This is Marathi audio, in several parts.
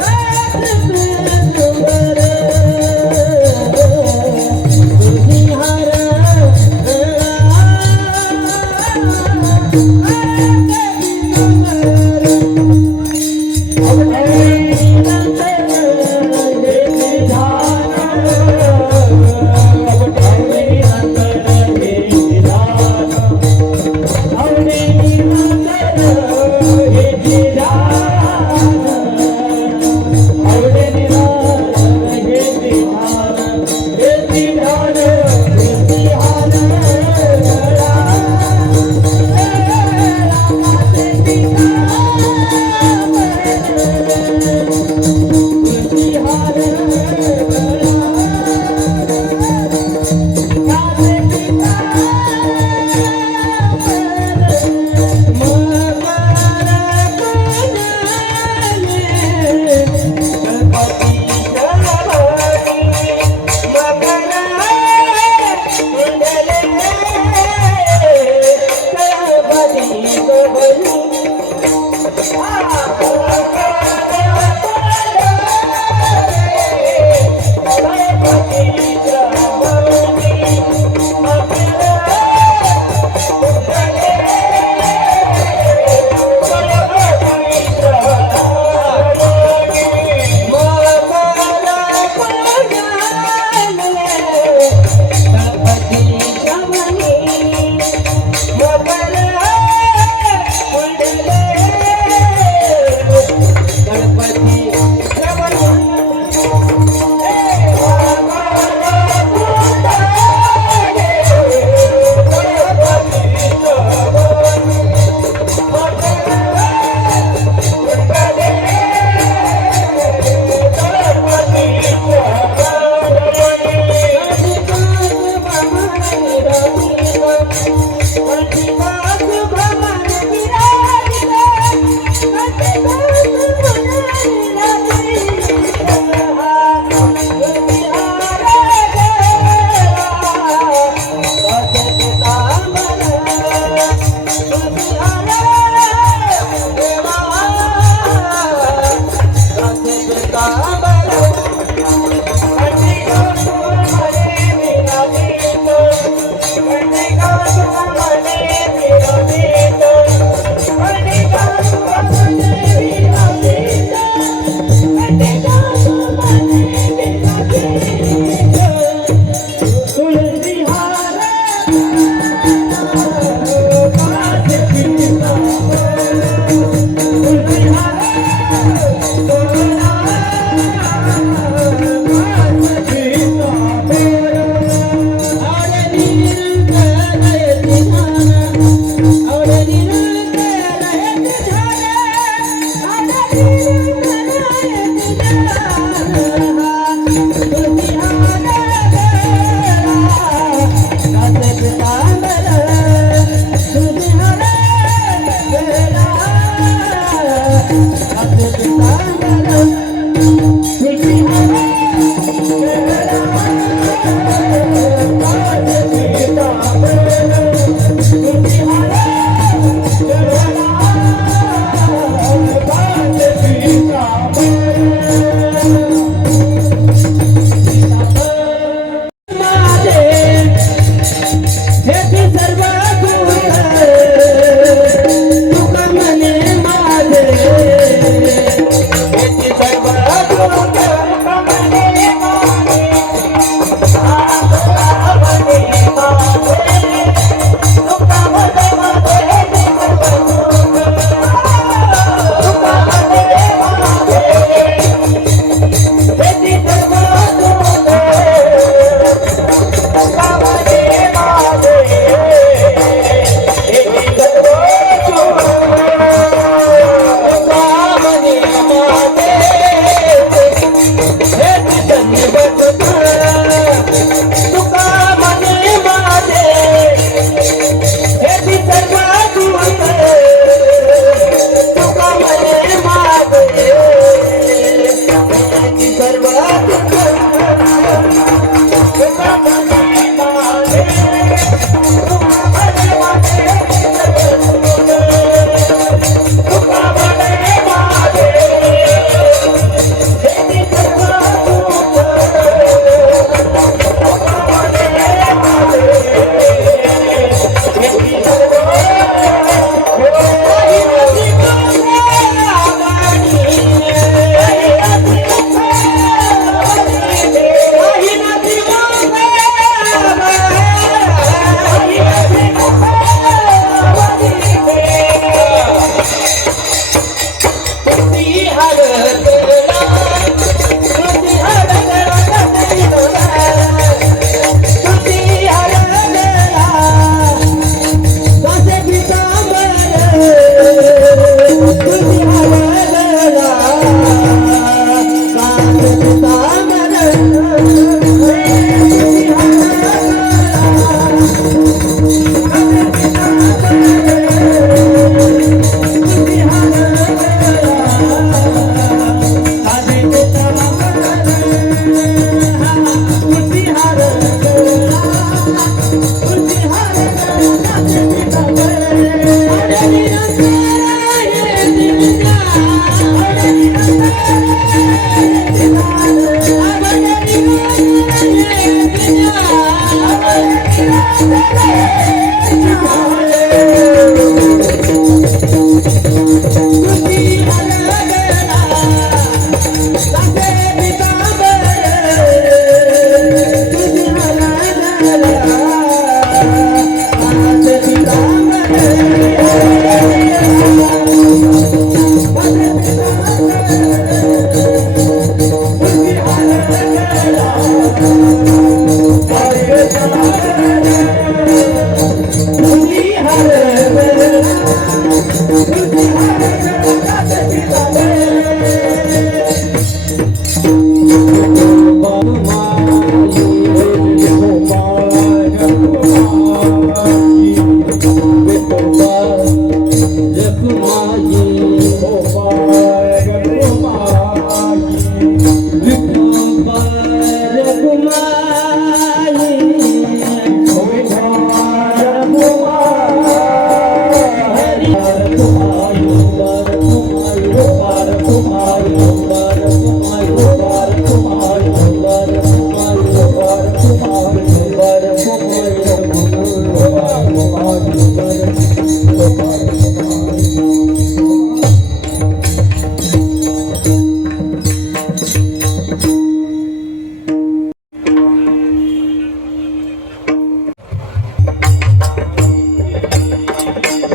Hey!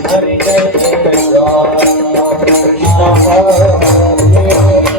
Hare Krishna, Krishna Hare Hare.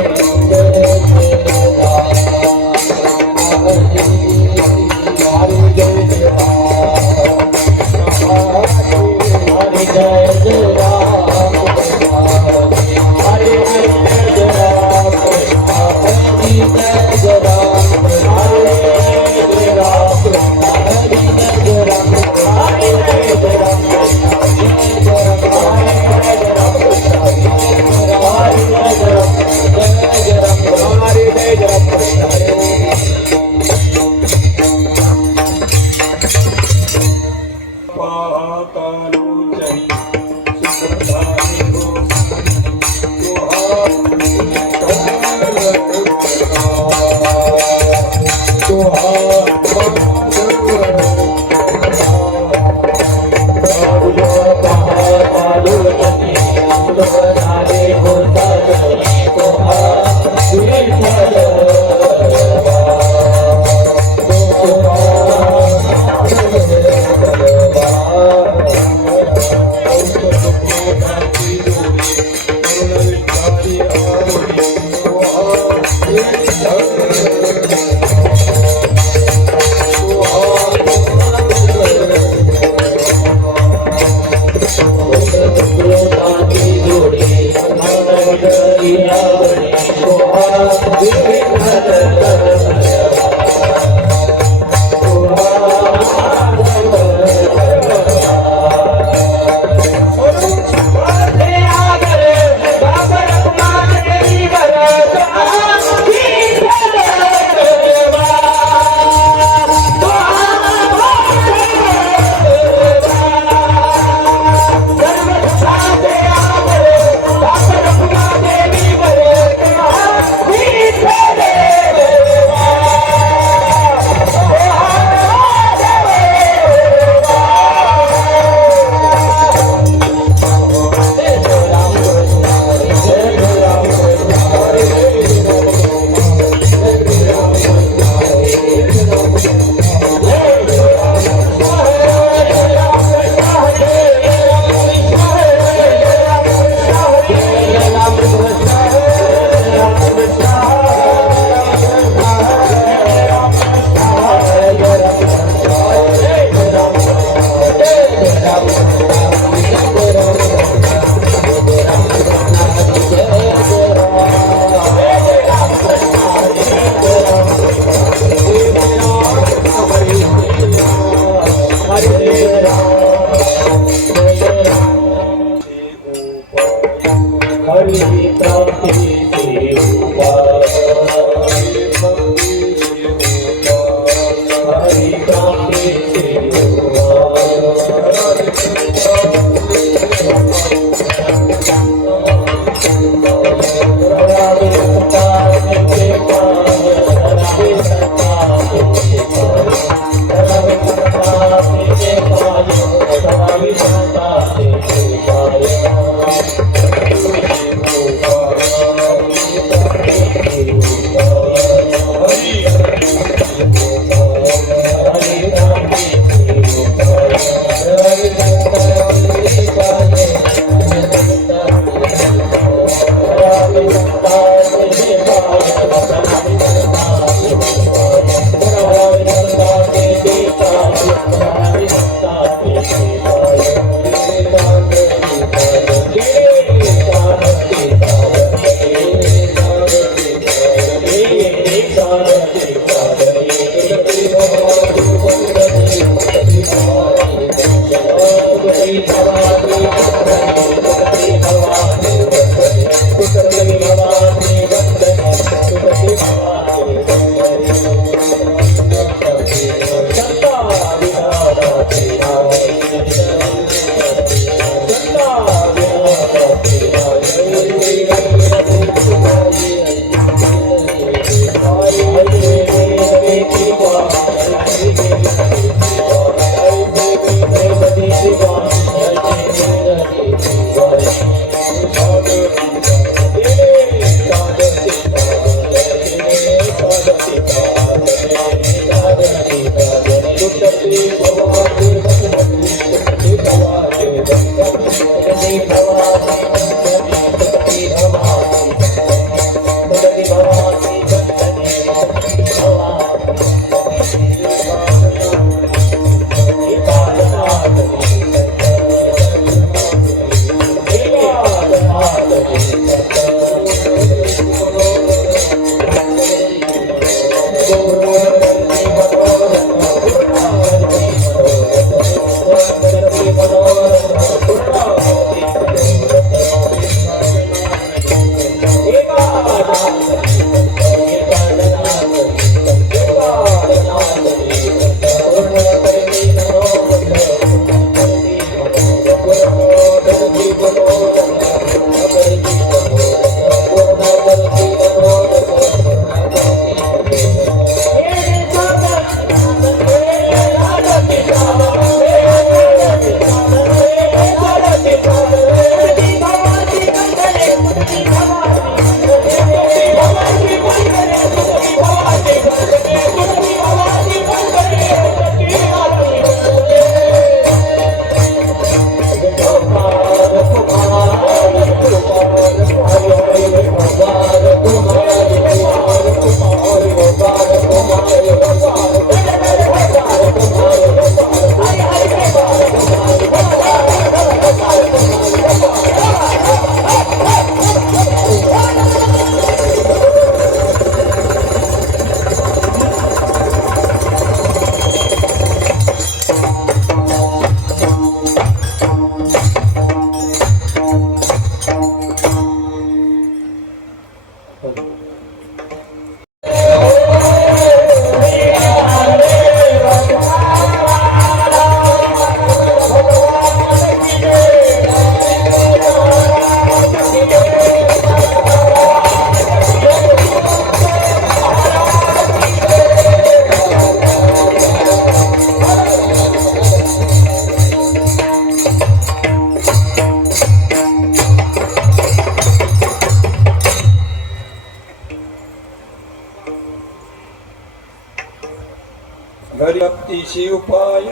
हरिप्राप्तीशी उपाय,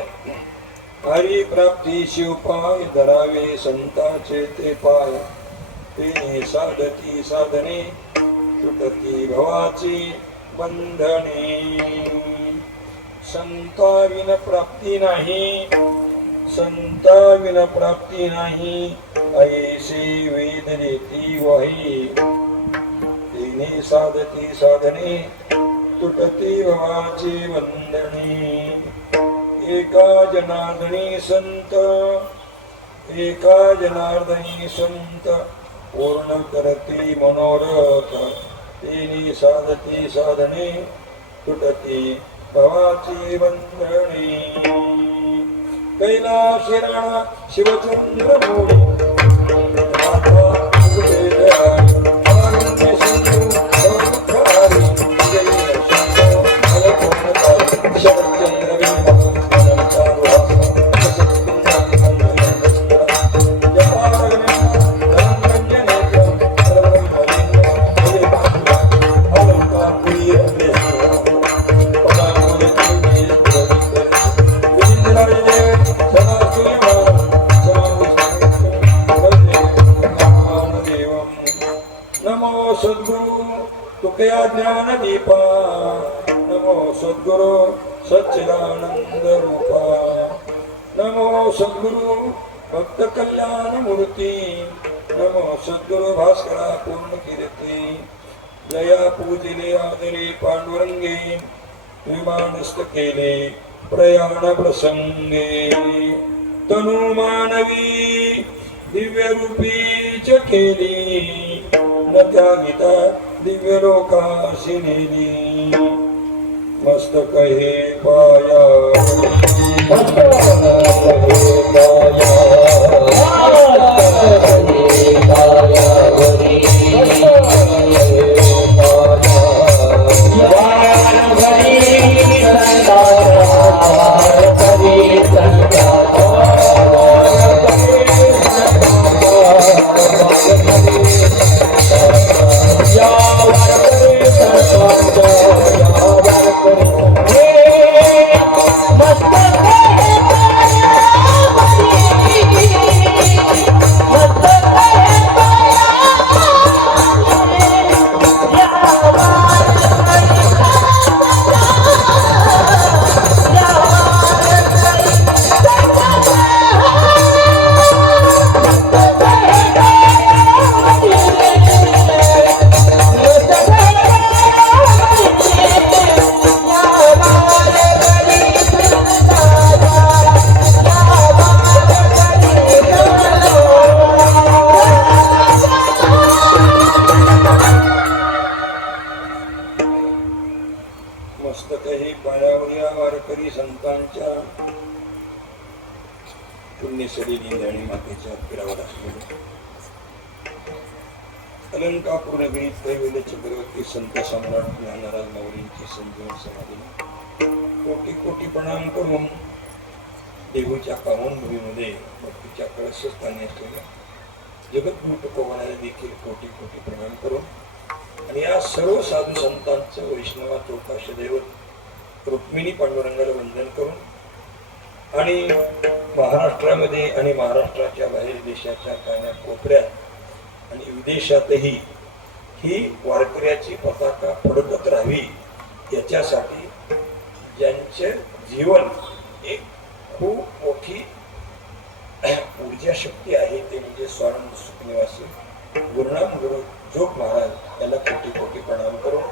हरिप्राप्तीशी उपाय, धरावे संताचे ते पाय. तेने साधती साधने, तुटती भवाची बंधने. संताविन प्राप्ती नाही, संताविन प्राप्ती नाही, ऐशी वेद देती वही. तेने साधती साधने, तुटती भवाची बंधने. एका जनार्दनी संत, एका जनार्दनी संत, पूर्ण करती मनोरथ. तेने साधती साधने, तुटती भवाची बंधने. कैलाशी राणा शिवचंद्र भोळी, तुकया ज्ञान दीपा. नमो सद्गुरु सच्चिदानंद रूपा. नमो सद्गुरु भक्त कल्याण मूर्ती. नमो सद्गुरु भास्करा पूर्ण कीर्ती. जया पूजिले आदरे पांडुरंगे, विमानस्थ केले प्रयाण प्रसंगे. तनु मानवी दिव्य रूपीच केली, न त्या गीता दिव्य लोकाशी नेली. मस्तक हे पाया, मस्तक हे पाया, अलंकापूर नगरी त्रैवेल्य चक्रवर्ती संत सम्राट ज्ञानराज माऊलींची संजीवन समाधी. कोटी कोटी प्रणाम करून देहूच्या पावनभूमीमध्ये भक्तीच्या कळस्थानी असलेल्या जगद्गुरु तुकोबाराला देखील कोटी कोटी प्रणाम करून आणि या सर्व साधू संतांचं वैष्णवा चौकाश दैवत रुक्मिणी पांडुरंगाला वंदन करून आणि महाराष्ट्रामध्ये आणि महाराष्ट्राच्या बाहेर देशाच्या कानाकोपऱ्यात आणि विदेशातही ही वारकऱ्याची पताका फडकत राहावी याच्यासाठी ज्यांचे जीवन एक खूप मोठी ऊर्जा शक्ती आहे ते म्हणजे स्वानंद सुखनिवासी गुरुनाम गुरु जोग महाराज याला कोटी कोटी प्रणाम करून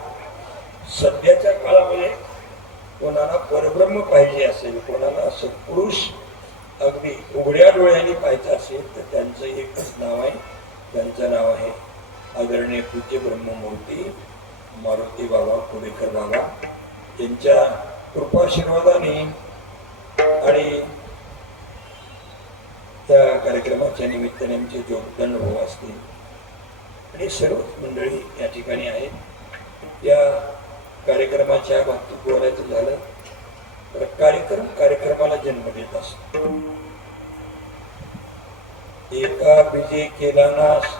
सध्याच्या काळामध्ये कोणाला परब्रह्म पाहिजे असेल, कोणाला सत्पुरुष अगदी उघड्या डोळ्यांनी पाहायचं असेल तर त्यांचं एकच नाव आहे, त्यांचं नाव आहे आदरणीय पूज्य ब्रह्ममूर्ती मारुती बाबा कुडेकर बाबा यांच्या कृपाशीर्वादाने आणि त्या कार्यक्रमाच्या निमित्ताने आमचे जोगदंड भाऊ असतील आणि सर्व मंडळी या ठिकाणी आहेत. या कार्यक्रमाच्या बाबतीत बोलायचं झालं तर कार्यक्रमाला जन्म देत असतो. एका बीजे केला नाश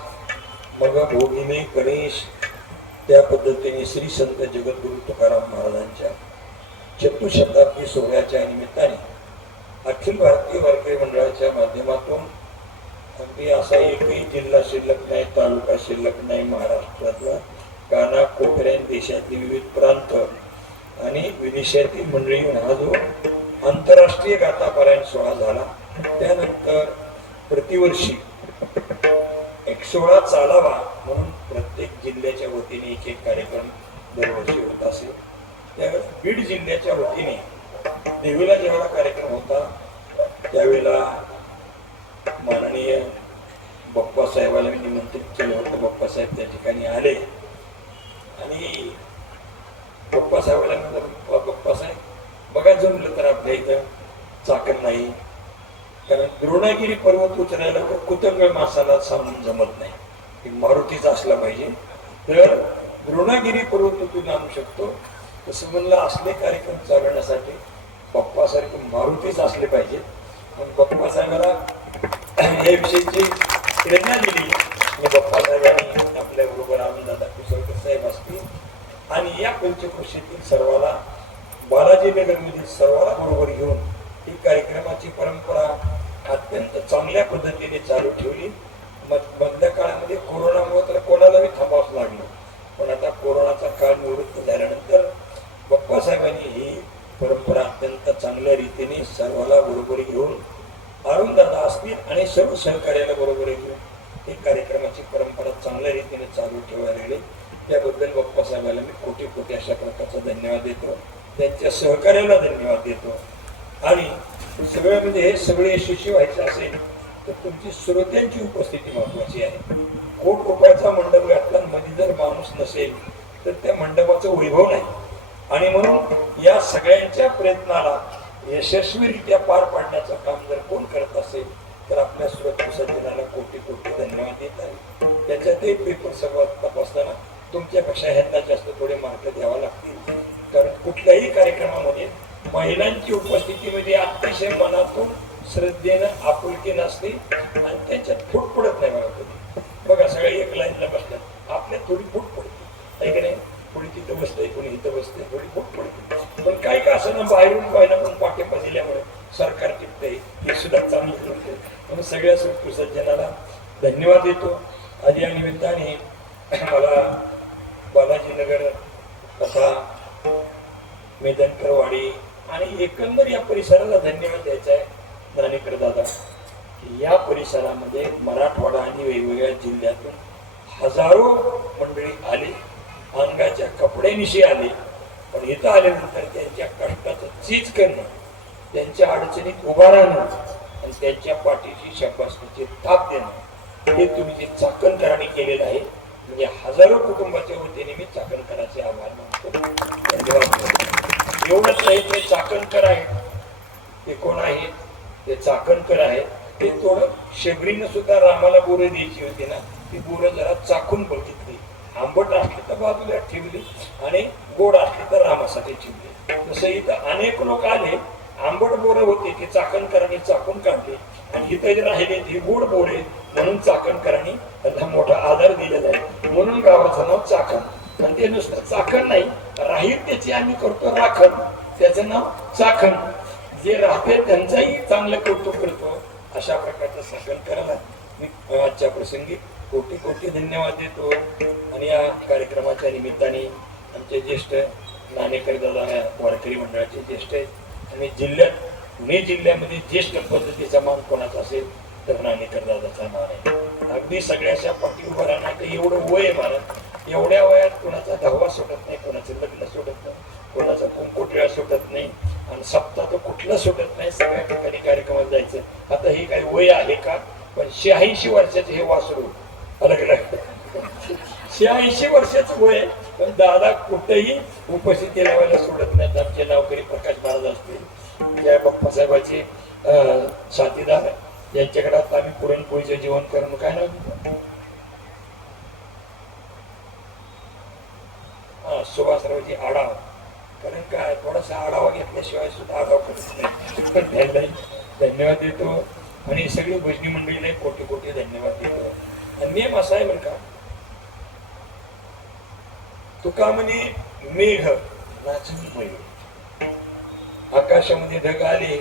मग भोगिले गणेश, त्या पद्धतीने श्री संत जगद्गुरु तुकाराम महाराजांच्या चतुशताब्दी सोहळ्याच्या निमित्ताने अखिल भारतीय वारकरी मंडळाच्या माध्यमातून अगदी असा एकही जिल्हा शिल्लक नाही, तालुका शिल्लक नाही महाराष्ट्रातला, कानाकोपऱ्या देशातील विविध प्रांत आणि विदेशातील मंडळी हा जो आंतरराष्ट्रीय गाथा पारायण सोहळा झाला. त्यानंतर प्रतिवर्षी एक सोहळा चालावा म्हणून प्रत्येक जिल्ह्याच्या वतीने एक एक कार्यक्रम दरवर्षी होत असे. त्यावेळेस बीड जिल्ह्याच्या वतीने देवीला जेवढा कार्यक्रम होता त्यावेळेला माननीय बाप्पासाहेबाला मी निमंत्रित केलं होतं. बाप्पासाहेब त्या ठिकाणी आले आणि बाप्पासाहेबाला म्हणलं, बाप्पासाहेब बघा जमलं तर आपल्या इथं चाकण नाही, कारण द्रोणागिरी पर्वत उचलायला कुतंगळ मासाला सामून जमत नाही, की मारुतीचा असला पाहिजे. तर द्रोणागिरी पर्वत उचलून आणू शकतो. तसं म्हणलं असले कार्यक्रम चालवण्यासाठी बाप्पासारखे मारुतीच असले पाहिजे. मग बाप्पासाहेबाला याविषयीची प्रेरणा दिली आणि बाप्पासाहेबांनी आपल्या बरोबर आनंदादा कुसळकर साहेब असतील आणि या पंचक्रोशीतील सर्वाला बालाजी नगरमधील सर्वाला बरोबर घेऊन ही कार्यक्रमाची परंपरा अत्यंत चांगल्या पद्धतीने चालू ठेवली. मधल्या काळामध्ये कोरोनामुळे तर कोणालाही थांबावंच लागलं, पण आता कोरोनाचा काळ निवृत्त झाल्यानंतर बाप्पासाहेबांनी ही परंपरा अत्यंत चांगल्या रीतीने सर्वाला बरोबर घेऊन अरुणदादा असतील आणि सर्व सहकार्याला बरोबर घेऊन ही कार्यक्रमाची परंपरा चांगल्या रीतीने चालू ठेवायला गेली. त्याबद्दल बाप्पासाहेबांना मी कोटी कोटी अशा प्रकारचा धन्यवाद देतो, त्यांच्या सहकार्याला धन्यवाद देतो. आणि सगळं म्हणजे हे सगळे यशस्वी व्हायचे असेल तर तुमची श्रोत्यांची उपस्थिती महत्वाची आहे. कोट रुपयाचा मंडप घातला मध्ये जर माणूस नसेल तर त्या मंडपाचं वैभव नाही. आणि म्हणून या सगळ्यांच्या प्रयत्नाला यशस्वीरित्या पार पाडण्याचं काम जर कोण करत असेल तर आपल्या श्रोते सज्जनाला कोटी कोटी धन्यवाद देत आहे. त्याच्यातही पेपर सर्व तपासताना तुमच्यापेक्षा ह्यांना जास्त थोडे मार्क द्यावा लागतील, कारण कुठल्याही कार्यक्रमामध्ये महिलांची उपस्थिती म्हणजे अतिशय मनातून श्रद्धेनं आपुलकी नसते आणि त्यांच्यात फूट पडत नाही. मला कधी बघा सगळे एक लाईनला बसतात, आपल्यात थोडी फूट पडते आहे की नाही, थोडी तिथं बसते कोणी इथं बसते, थोडी फूट पडते. पण काही का असं ना बाहेरून पाहिला पण पाठिंबा दिल्यामुळे सरकार टिकते, हे सुद्धा चांगलं करते. म्हणून सगळ्या सज्जनाला धन्यवाद देतो. आज या निमित्ताने मला बालाजीनगर तथा मेदनकरवाडी आणि एकंदर या परिसराला धन्यवाद द्यायचा आहे. दानेकर दादा, या परिसरामध्ये मराठवाडा आणि वेगवेगळ्या जिल्ह्यातून हजारो मंडळी आले, अंगाच्या कपड्यानिशी आले, पण इथं आल्यानंतर त्यांच्या कष्टाचं चीज करणं, त्यांच्या अडचणीत उभा राहणं आणि त्यांच्या पाठीशी शाबासकीची थाप देणं हे तुम्ही जे चाकणकरांनी केलेलं आहे. म्हणजे हजारो कुटुंबाच्या वतीने मी चाकणकरांचे आभार मानतो. धन्यवाद. एवढंच नाही, ते चाकणकर आहेत, ते कोण आहेत, ते चाकणकर आहेत. ते थोडं शेबरीनं सुद्धा रामाला बोरं द्यायची होती ना, ती बोरं जरा चाकून बघितली. आंबट असली तर बाजूला ठेवली आणि गोड असली तर रामासाठी ठेवली. तसं इथं अनेक लोक आले, आंबट बोरं होते ती चाकणकरांनी चाकून काढली आणि इथं राहिले ती गोड बोरे, म्हणून चाकणकरांनी त्यांना मोठा आधार दिलेला आहे. म्हणून गावाचं नाव चाकण. आणि ते नुसतं चाकण नाही, राहील त्याची आम्ही करतो राखण, त्याचं नाव चाकण. जे राहते त्यांचाही चांगलं कौतुक करतो. अशा प्रकारचं चाकणकरांना मी आजच्या प्रसंगी कोटी कोटी धन्यवाद देतो. आणि या कार्यक्रमाच्या निमित्ताने आमचे ज्येष्ठ नाणेकर दादा वारकरी मंडळाचे ज्येष्ठ आहेत आणि पुणे जिल्ह्यामध्ये ज्येष्ठ पद्धतीचा मान कोणाचा असेल तर नाणेकर दादाचा मान आहे. अगदी सगळ्याच्या पाठी उभं राहणार एवढं वय आहे मला. एवढ्या वयात कोणाचा दहावा सुटत नाही, कोणाचं लग्न सुटत नाही, कोणाचा कुंकुटिळा सुटत नाही आणि सप्ताह तर कुठला सुटत नाही. सगळ्या ठिकाणी कार्यक्रमात जायचं. आता हे काही वय आहे का? पण 86 वर्षाचे हे वासरू अलग दादाच वय, पण दादा कुठेही उपस्थिती लावायला सोडत नाहीत. आमचे नावकरी प्रकाश महाराज असतील, या बाप्पासाहेबाचे साथीदार, यांच्याकडे आता आम्ही पुरणपोळीचं जेवण करून काय नाव सुभाषरावजी आढावा, कारण काय थोडासा आढावा घेतल्याशिवाय सुद्धा आढावा करत नाही. पण त्यांनाही धन्यवाद देतो आणि सगळी भजनी मंडळीला कोटी कोटी धन्यवाद देतो. आणि नियम असा आहे बरं का, तुका म्हणे मेघ नाचून मयूर, आकाशामध्ये ढग आले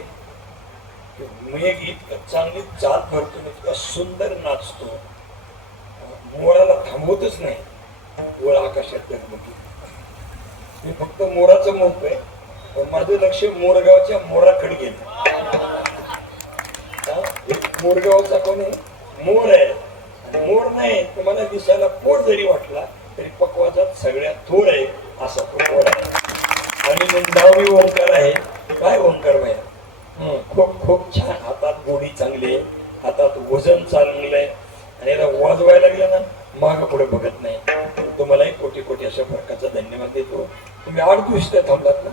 की मेघ इतकं चांगली चाल भरतो, इतका सुंदर नाचतो, मोराला थांबवतच नाही. वर आकाशात ढगमगी, मी फक्त मोराचं म्हणतोय, पण माझं लक्ष मोरगावच्या मोराकडे गेलं. मोरगावचा कोणी मोर आहे, आणि मोर नाही तुम्हाला दिसायला पोट जरी वाटला तरी पक्वाजात सगळ्यात थोर आहे असा तो मोर आहे. आणि नावी ओंकार आहे. काय ओंकार बाया, खूप खूप छान, हातात गोडी चांगली आहे, हातात वजन चांगलं आहे, आणि याला वाजवायला लागलं ना माग पुढे बघत नाही. तुम्हालाही कोटी कोटी अशा प्रकारचा धन्यवाद देतो. तुम्ही 8 दिवस थांबलात ना,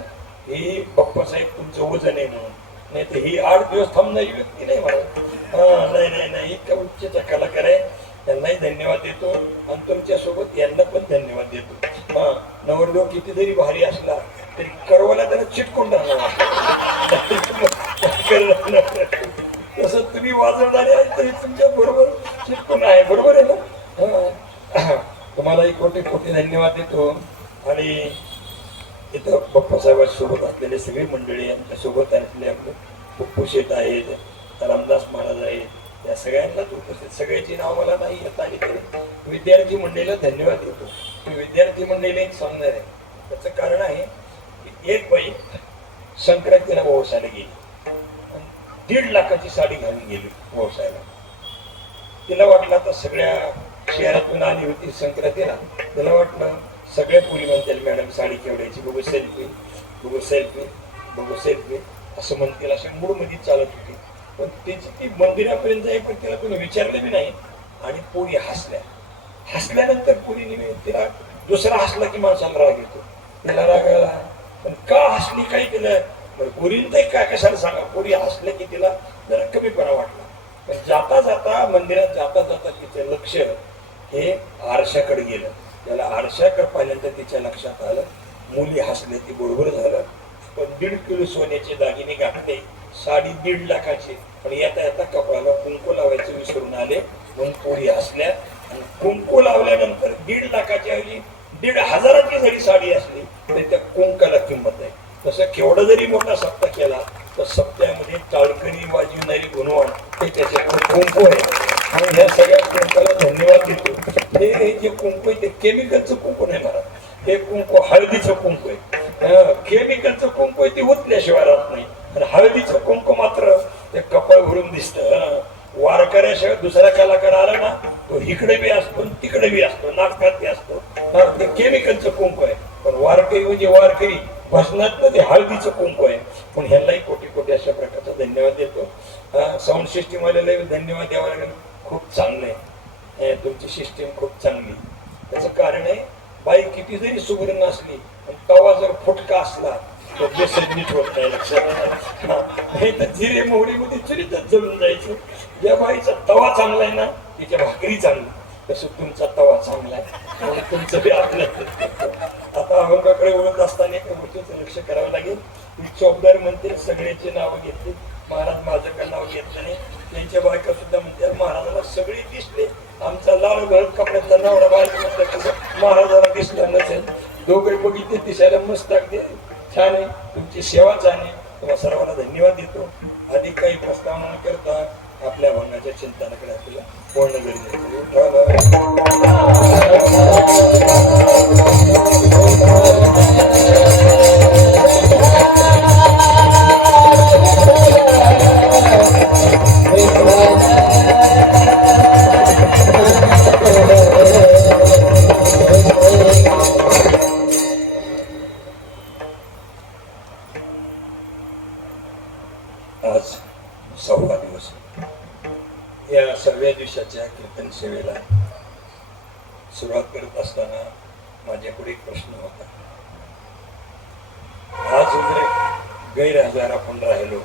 ही बाप्पासाहेब तुमचं वजन आहे म्हणून, नाही तर ही 8 दिवस थांबणारी व्यक्ती नाही मला. नाही नाही नाही, इतका उच्चचा कलाकार आहे, त्यांनाही धन्यवाद देतो आणि तुमच्या सोबत यांना पण धन्यवाद देतो. नवरदेव किती जरी भारी असला तरी करवाला त्याला चिटकून राहणार. तसं तुम्ही वाजवणारे आहे तरी तुमच्या बरोबर चिटकून आहे, बरोबर आहे ना. तुम्हालाही कोटी कोटी धन्यवाद देतो. आणि इथं बाप्पासाहेबांसोबत असलेले सगळी मंडळी, आमच्या सोबत असलेले आपले पप्पू शेठ आहेत, रामदास महाराज आहेत, या सगळ्यांनाच उपस्थित, सगळ्याची नाव मला नाही येत आली तरी विद्यार्थी मंडळीला धन्यवाद देतो. विद्यार्थी मंडळीला एक सांगणार आहे, त्याचं कारण आहे की एक बाई संक्रांतीला व्यवसायाला गेली, 1.5 लाखाची साडी घालून गेली व्यवसायाला. तिला वाटलं आता सगळ्या शहरातून आली होती संक्रांतीला, तिला वाटलं सगळ्या मुली म्हणतील मॅडम साडी केवढ्याची, बघू सेल्फी, बघू सेल्फी, बघू सेल्फी असं म्हणतील, अशा मूडमध्ये चालत होती. पण त्याची ती मंदिरापर्यंत जाई, पण तिला कोणी विचारलं बी नाही. आणि पोरी हसल्या. हसल्यानंतर पोरीने तिला, दुसरा हसला की माणसाला राग येतो, तिला राग आला. पण का हसली, काय केलं, पोरीने तर काय कशाला सांगा, पोरी हसल्या की तिला जरा कमीपणा वाटला. पण जाता जाता मंदिरात जाता जाता तिचं लक्ष हे आरशाकडे गेलं. त्याला आरशाकडे पाहिल्यानंतर तिच्या लक्षात आलं, मुली हसले ती बरोबर झालं. पण 1.5 किलो सोन्याचे दागिने घातले, साडी 1.5 लाखाची, पण येता येता कपाळाला कुंकू लावायचं विसरून आले, म्हणून पोरी हसल्या. आणि कुंकू लावल्यानंतर 1.5 लाखाची ऐवजी 1,500ची जरी साडी असली तरी त्या कुंकाला किंमत आहे. तसं केवढा जरी मोठा सप्ता केला तर सप्त्यामध्ये टाळकरी वाजविणारी गुणवान हे त्याच्याकडे कुंकू आहे. आणि ह्या सगळ्या कुंकाला धन्यवाद देतो. हे जे कुंकू आहे ते केमिकलचं कुंकू नाही मला, हे कुंकू हळदीचं कुंकू आहे. केमिकलचं कुंकू आहे ते ओतल्याशिवाय राहत नाही, आणि हळदीचं कुंकू मात्र ते कपाळ भरून दिसतं. वारकऱ्याशिवाय दुसरा कलाकार आला ना तो इकडे बी असतो तिकडे बी असतो, नाटकात बी असतो. ते केमिकलचं कुंकू आहे. पण वारकरी म्हणजे वारकरी भजनात ते हळदीचं कुंकू आहे. पण ह्यांनाही कोटी कोटी अशा प्रकारचा धन्यवाद देतो. साऊंड सिस्टीम वाल्याला धन्यवाद द्यावा लागेल. खूप चांगलं आहे तुमची सिस्टीम, खूप चांगली. त्याचं कारण आहे, बाई किती जरी सुगरण असली पण तवा जर फुटका असला तर बेसन नीट होत नाही, लक्षात नाही तर जिरे मोहरीमध्ये चुलीतच जळून जायचं. ज्या बाईचा तवा चांगला आहे ना तिच्या भाकरी चांगली, तसं तुमचा तवा चांगला आहे, तुमचं बी आपलं. आता अभंगाकडे ओळख असताना एका गोष्टीचं लक्ष करावं लागेल. चौकदार म्हणते सगळ्याचे नाव घेतले, महाराज माझं काय नाव घेतलं नाही. त्यांच्या बायका सुद्धा म्हणते महाराजाला सगळे दिसले, आमचा लाल गळत कपड्यातला नवरा बायका म्हटलं कसं महाराजाला दिसला नसेल. दोघे बघितले दिसायला मस्त, अगदी छान आहे, तुमची सेवा छान आहे. तुम्हाला सर्वांना धन्यवाद देतो. अधिक काही प्रस्ताव न करता आपल्या भंगाच्या चिंतनाकडे आपल्याला बोलणं गरजेचं. आज 6वा दिवस. या 6व्या दिवसाच्या कीर्तन सेवेला सुरुवात करत असताना माझ्या माझ्यापुढे एक प्रश्न होता. आज जर गैरहजर आपण राहिलो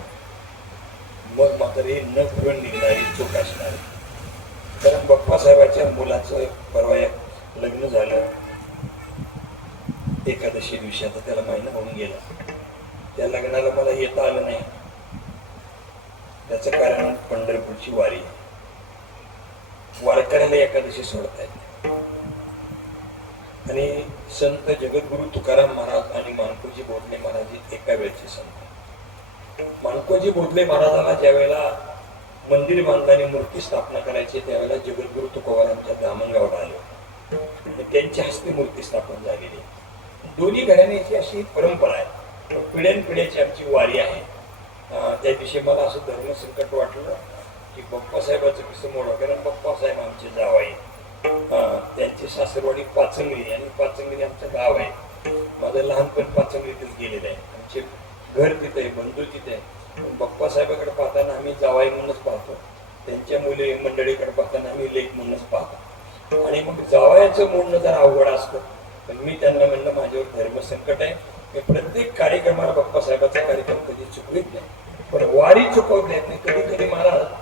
मग मात्र हे न भरून निघणारी चूक असणार. कारण बाप्पासाहेबाच्या मुलाचं परवा लग्न झालं एकादशी दिवशी, आता त्याला महिना होऊन गेला. त्या लग्नाला मला येता आलं नाही. त्याचं कारण पंढरपूरची वारी. वारकऱ्याला एकादशी सोडता येते. आणि संत जगद्गुरु तुकाराम महाराज आणि माणकोजी बोधले महाराज एका वेळचे संत. माणकोजी बोधले महाराजाला ज्या वेळेला मंदिर बांधताना मूर्ती स्थापना करायची त्यावेळेला जगद्गुरु तुकोबारांच्या दामणगावला आले आणि त्यांच्या हस्ते मूर्ती स्थापन झालेली. दोन्ही घराण्याची अशी परंपरा आहे. पिढ्यानपिढ्याची आमची वारी आहे. त्या दिवशी मला असं धर्मसंकट वाटलं की बाप्पासाहेबाचं कसं मोडं. कारण बाप्पासाहेब आमचे जावई, त्यांची सासरवाडी पाचंगली आणि पाचंगली आमचं गाव आहे. माझं लहानपण पाचंगलीतच गेलेलं आहे. आमचे घर तिथे आहे, बंधू तिथे आहे. बाप्पासाहेबाकडे पाहताना आम्ही जावाई म्हणूनच पाहतो, त्यांच्या मुली मंडळीकडे पाहताना आम्ही लेख म्हणूनच पाहतो. आणि मग जावयाचं म्हणणं जर अवघड असतं. पण मी त्यांना म्हणलं माझ्यावर धर्मसंकट आहे. मी प्रत्येक कार्यक्रमाला बाप्पासाहेबाचा कार्यक्रम कधी चुकवित नाही, पण वारी चुकवत नाही. कधी कधी महाराज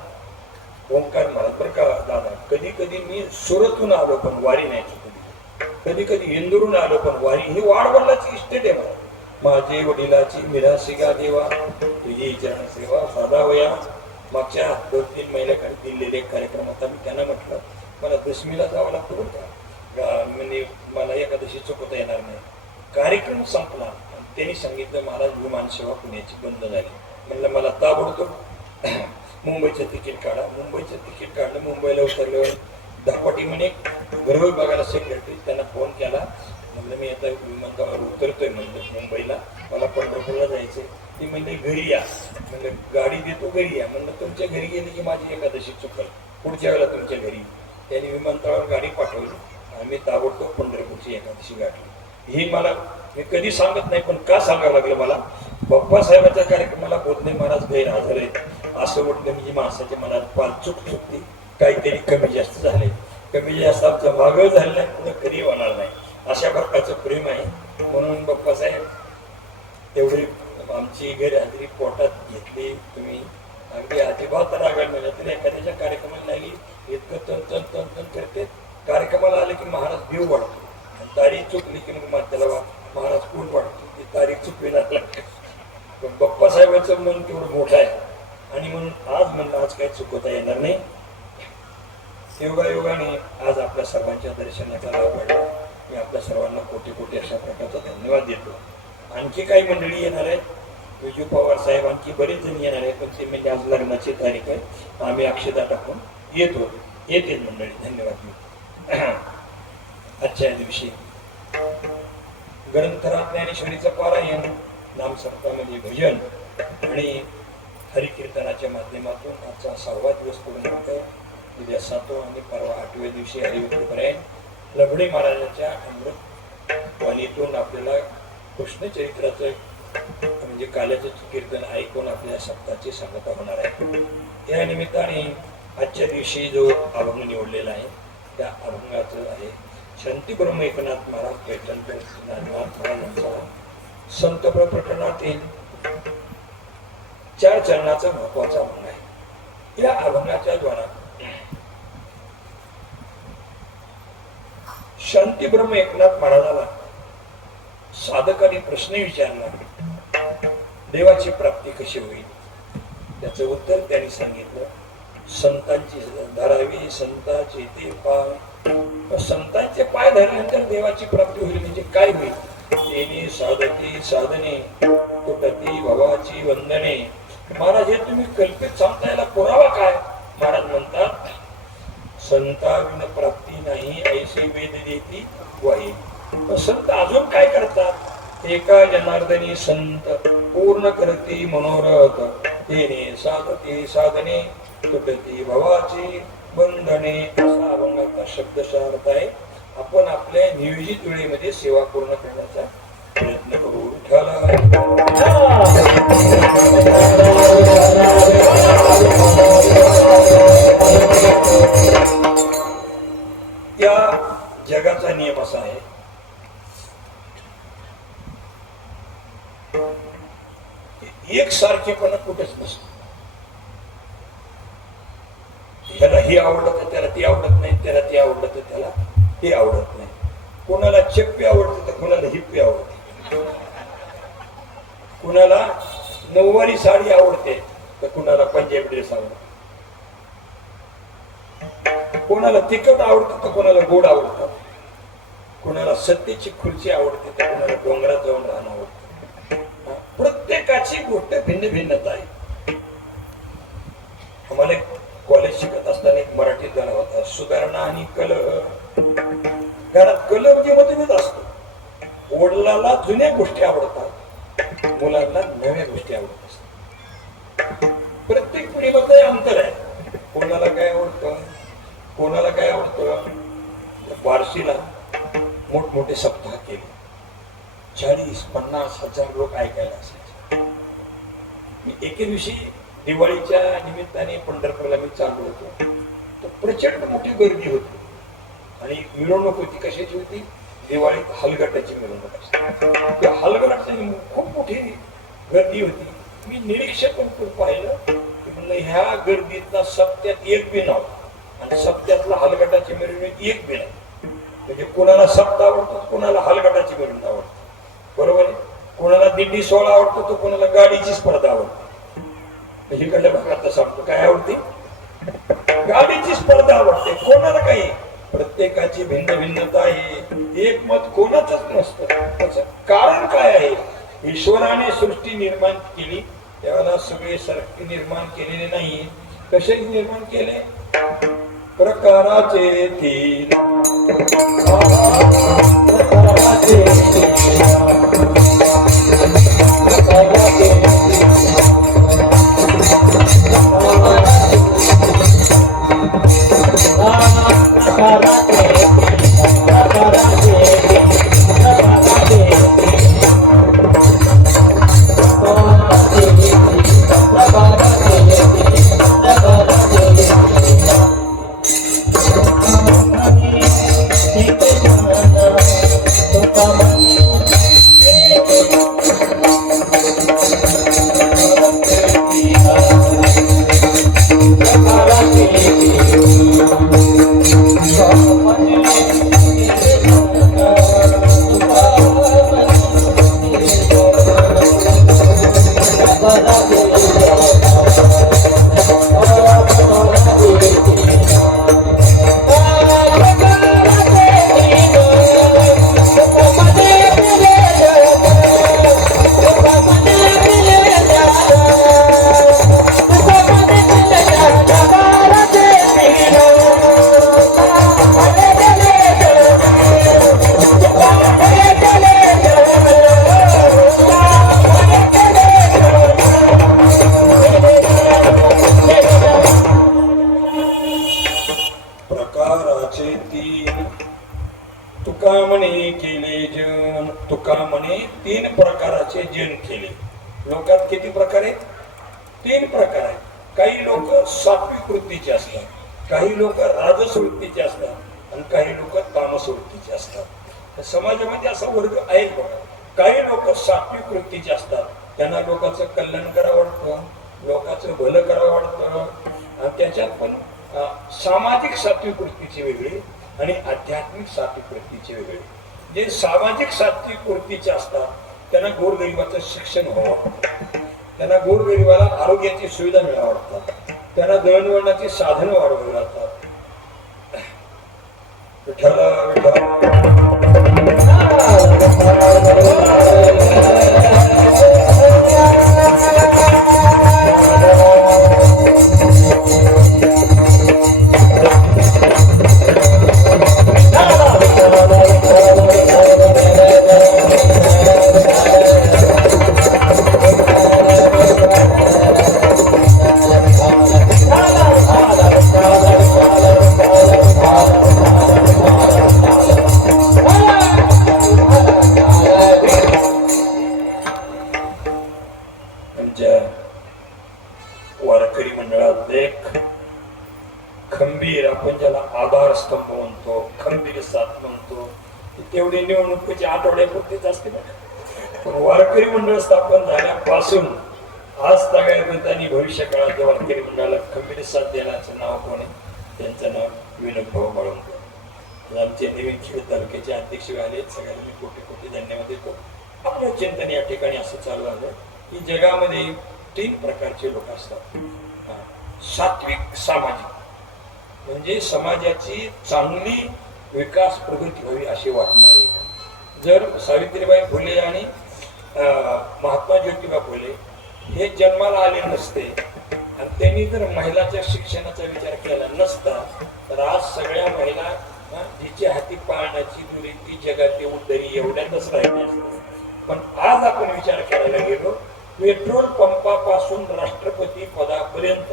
ओंकार महाराज बरं का दादा, कधी कधी मी सुरतून आलो पण वारी नाही चुकली. कधी कधी इंदूरून आलो पण वारी. ही वाडवडिलाची इस्टेट आहे मला. माझे वडिलाची मिरासिगा देवा तुझी चरण सेवा साधावया. मागच्या 2-3 महिन्याखाली दिलेले कार्यक्रम होता. मी त्यांना म्हटलं मला दशमीला जावं लागतं बरं का, म्हणजे मला एकादशी चुकवता येणार नाही. कार्यक्रम संपला. त्यांनी सांगितलं महाराज विमान सेवा पुण्याची बंद झाली. म्हणलं मला ताबडतोब मुंबईचं तिकीट काढा. मुंबईचं तिकीट काढलं. मुंबईला उतरल्यावर धापाटी म्हणे घरोळ बघायला सेक्रेटरी, त्यांना फोन केला. म्हणलं मी आता विमानतळावर उतरतोय म्हणलं मुंबईला, मला पंढरपूरला जायचंय. ती म्हणले घरी या. म्हणलं गाडी देतो घरी या. म्हणलं तुमच्या घरी गेली की माझी एकादशी चुकल, पुढच्या वेळेला तुमच्या घरी. त्यांनी विमानतळावर गाडी पाठवली. आम्ही ताबडतोब पंढरपूरची एकादशी गाठली. ही मला मी कधी सांगत नाही, पण का सांगावं लागलं मला, बाप्पासाहेबाच्या कार्यक्रमाला बोधले महाराज गैरहजर आहेत असं वाटलं. म्हणजे माणसाच्या मनात पाल चूक चुकती, काहीतरी कमी जास्त झाले. कमी जास्त आमचं मागं झालं नाही, पुढे कधी होणार नाही अशा प्रकारचं प्रेम आहे. म्हणून बाप्पासाहेब तेवढी आमची गैरहजेरी पोटात घेतली तुम्ही. अगदी अजिबात रागड नाही तरी एखाद्याच्या कार्यक्रमाला लागली इतकं तन तन तन तन करते. कार्यक्रमाला आले की महाराज भिव वाढतो. तारीख चुकली की मग त्याला महाराज कोण वाटतो ती तारीख चुकविणार लागते. पण बाप्पासाहेबांचं मन तेवढं मोठं आहे. आणि म्हणून आज म्हणलं आज काही चुकवता येणार नाही. योगायोगाने आज आपल्या सर्वांच्या दर्शनाचा लाभ मिळाला. मी आपल्या सर्वांना कोटी कोटी अशा प्रकारचा धन्यवाद देतो. आणखी काही मंडळी येणार आहेत. विजू पवार साहेब आणखी बरेच जण येणार आहेत. पण ते म्हणजे आज लग्नाची तारीख आहे. आम्ही अक्षता टाकून येते मंडळी. धन्यवाद. आजच्या दिवशी ग्रंथराज ज्ञानेश्वरीचं पारायण, नामसप्तामध्ये भजन आणि हरिकीर्तनाच्या माध्यमातून आजचा 6वा दिवस पूर्ण होतोय. उद्या 7वा आणि परवा 8व्या दिवशी हरिविठ्ठलपर्यंत लबडे महाराजांच्या अमृत वाणीतून आपल्याला कृष्णचरित्राचं म्हणजे काल्याचं कीर्तन ऐकून आपल्या सप्ताहाची सांगता होणार आहे. या निमित्ताने आजच्या दिवशी जो अभंग निवडलेला आहे त्या अभंगाचं आहे शांती ब्रह्म एकनाथ महाराज पैठणकर महाराजांचा संत प्रकरणातील 4 चरणाचा महत्वाचा अभंग आहे. या अभंगाच्या द्वारा शांती ब्रह्म एकनाथ महाराजाला साधकाने प्रश्न विचारला, देवाची प्राप्ती कशी होईल. त्याचं उत्तर त्यांनी सांगितलं, संतांची धरावी संतांचे ते पाय. संतांचे पाय धरल्यानंतर देवाची प्राप्ती होईल म्हणजे काय होईल. तेने साधती साधने तुटती भवाची वंदने. महाराज हे तुम्ही कल्पित सांगता, याला पुरावा काय. महाराज म्हणतात संताविन प्राप्ती नाही ऐसे वेद देती वाही. संत अजून काय करतात. एका जनार्दनी संत पूर्ण करते मनोरथ. तेने साधते साधने तुटती भवाची बंधने. असा अभंगाचा शब्दशः अर्थ आहे. आपण आपल्या नियोजित वेळेमध्ये सेवा पूर्ण करण्याचा प्रयत्न करू. या जगाचा नियम असा आहे, एकसारखेपणा कुठेच नसतो. ह्याला हे आवडत त्याला ती आवडत नाही, त्याला ती आवडत त्याला हे आवडत नाही. कोणाला चप्पी आवडते तर कोणाला हिप्पी आवडते, कुणाला नऊवारी साडी आवडते तर कुणाला पंजाबी ड्रेस आवडते, कोणाला तिखट आवडतं तर कोणाला गोड आवडतं, कोणाला सत्तेची खुर्ची आवडते तर कोणाला डोंगरात जाऊन राहणं आवडतं. प्रत्येकाची गोष्ट भिन्न भिन्नता आहे. आम्हाला कॉलेज शिकत असताना एक मराठीत गाणं होता, सुधारणा आणि कलह. घरात कलह जे मतभेद असतो. वडिलांना जुन्या गोष्टी आवडतात, मुलांना नव्या गोष्टी आवडत असतात. प्रत्येक पिढीमध्ये अंतर आहे. कोणाला काय आवडतं, कोणाला काय आवडतं. बार्शीला मोठमोठे सप्ताह केले, 40-50,000 लोक ऐकायला असायचे. मी एके दिवशी दिवाळीच्या निमित्ताने पंढरपूरला मी चाललो होतो, तर प्रचंड मोठी गर्दी होती आणि मिरवणूक होती. कशाची होती? दिवाळीत हलगटाची मिरवणूक असते. त्या हलगटाची खूप मोठी गर्दी होती. मी निरीक्षक करून पाहिलं की म्हणलं ह्या गर्दीतला सप्त्यात एक बी नव्हता आणि सप्त्यातला हलगटाची मिरवणूक एक बी नाही. म्हणजे कोणाला सप्ताह आवडतो, कोणाला हलगटाची मिरवणूक आवडते, बरोबर आहे. कोणाला दिंडी सोहळा आवडतो तर कोणाला गाडीची स्पर्धा आवडते. इकडल्या भागात सांगतो काय आवडते, गाडीची स्पर्धा आवडते. कोणाला काही, प्रत्येकाची भिन्न भिन्नता आहे. एक मत कोणाचंच नसतं. त्याचं कारण काय आहे? ईश्वराने सृष्टी निर्माण केली त्यावेळेला सगळे सारखे निर्माण केलेले नाही. कसे निर्माण केले? प्रकाराचे तीन, प्रकाराचे तुका म्हणे तीन प्रकाराचे जन केले. लोकात किती प्रकार आहेत? तीन प्रकार आहेत. काही लोक सात्विक वृत्तीचे असतात, काही लोक राजस वृत्तीचे असतात आणि काही लोक तामस वृत्तीचे असतात. तर समाजामध्ये असा वर्ग आहे बघा. काही लोक सात्विक वृत्तीचे असतात, त्यांना लोकांचं कल्याण करावं वाटतं, लोकांचं भलं करावं वाटतं. त्याच्यात पण सामाजिक सात्विक वृत्तीचे वेगळे आणि आध्यात्मिक सात्विक वृत्तीचे वेगळे. जे सामाजिक सात्विक वृत्तीचे असतात त्यांना गोरगरिबाचं शिक्षण व्हावं, त्यांना गोरगरिबाला आरोग्याची सुविधा मिळावतात, त्यांना दळणवळणाची साधनं वाढवली जातात. वारकरी मंडळात एक खंबीर, आपण ज्याला आधार स्तंभ म्हणतो, खंबीर साथ म्हणतो, तेवढी निवडणुकीच्या आठवड्यापुरतीच असते बघा. पण वारकरी मंडळ स्थापन झाल्यापासून आज तागायपर्यंत आणि भविष्य काळात वारकरी मंडळाला खंबीर साथ देण्याचं नाव कोण आहे? त्यांचं नाव विनोद भाऊ बाळुंकर. आमचे नवीन खेड तालुक्याचे अध्यक्ष आले, सगळ्यांना मी कोटी कोटी धन्यवाद देतो. आपलं चिंतन या ठिकाणी असं चालू आहे की जगामध्ये 3 प्रकारचे लोक असतात. सात्विक, सामाजिक म्हणजे समाजाची चांगली विकास प्रगती व्हावी असे वाटणारे. जर सावित्रीबाई फुले आणि महात्मा ज्योतिबा फुले हे जन्माला आले नसते आणि त्यांनी जर महिलाच्या शिक्षणाचा विचार केला नसता तर आज सगळ्या महिला जिच्या हाती पाळण्याची दुरी ती जगात येऊन तरी एवढ्यातच राहिली असते. पण आज आपण विचार करायला गेलो, पेट्रोल पंपापासून राष्ट्रपती पदापर्यंत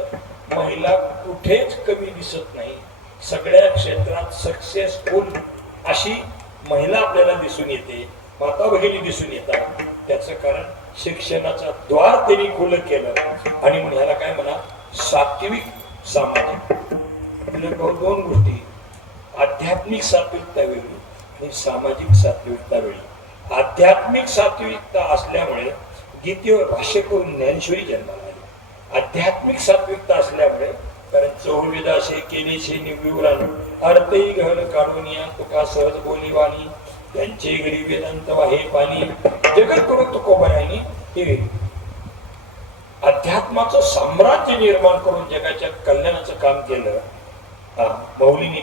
महिला कुठेच कमी दिसत नाही. सगळ्या क्षेत्रात सक्सेसफुल अशी महिला आपल्याला दिसून येते, माता भगिनी दिसून येतात. त्याचं कारण शिक्षणाचा द्वार त्यांनी खुलं केलं आणि म्हणून ह्याला काय म्हणा, सात्विक सामाजिक. दोन गोष्टी, आध्यात्मिक सात्विकता वेगळी आणि सामाजिक सात्विकता वेगळी. आध्यात्मिक सात्विकता असल्यामुळे गीतेवर भाष्य करून ज्ञानेश्वरी जन्माला आली. आध्यात्मिक सात्विकता असल्यामुळे कारण चौवेदाशे केले शे निविवरान अर्थही घन काढून या तुका सहज बोलीवाणी त्यांचे घरी वेदांत वाहे पाणी जगत करू तुकोबायांनी हे अध्यात्माचं साम्राज्य निर्माण करून जगाच्या कल्याणाचं काम केलं. मौलीनी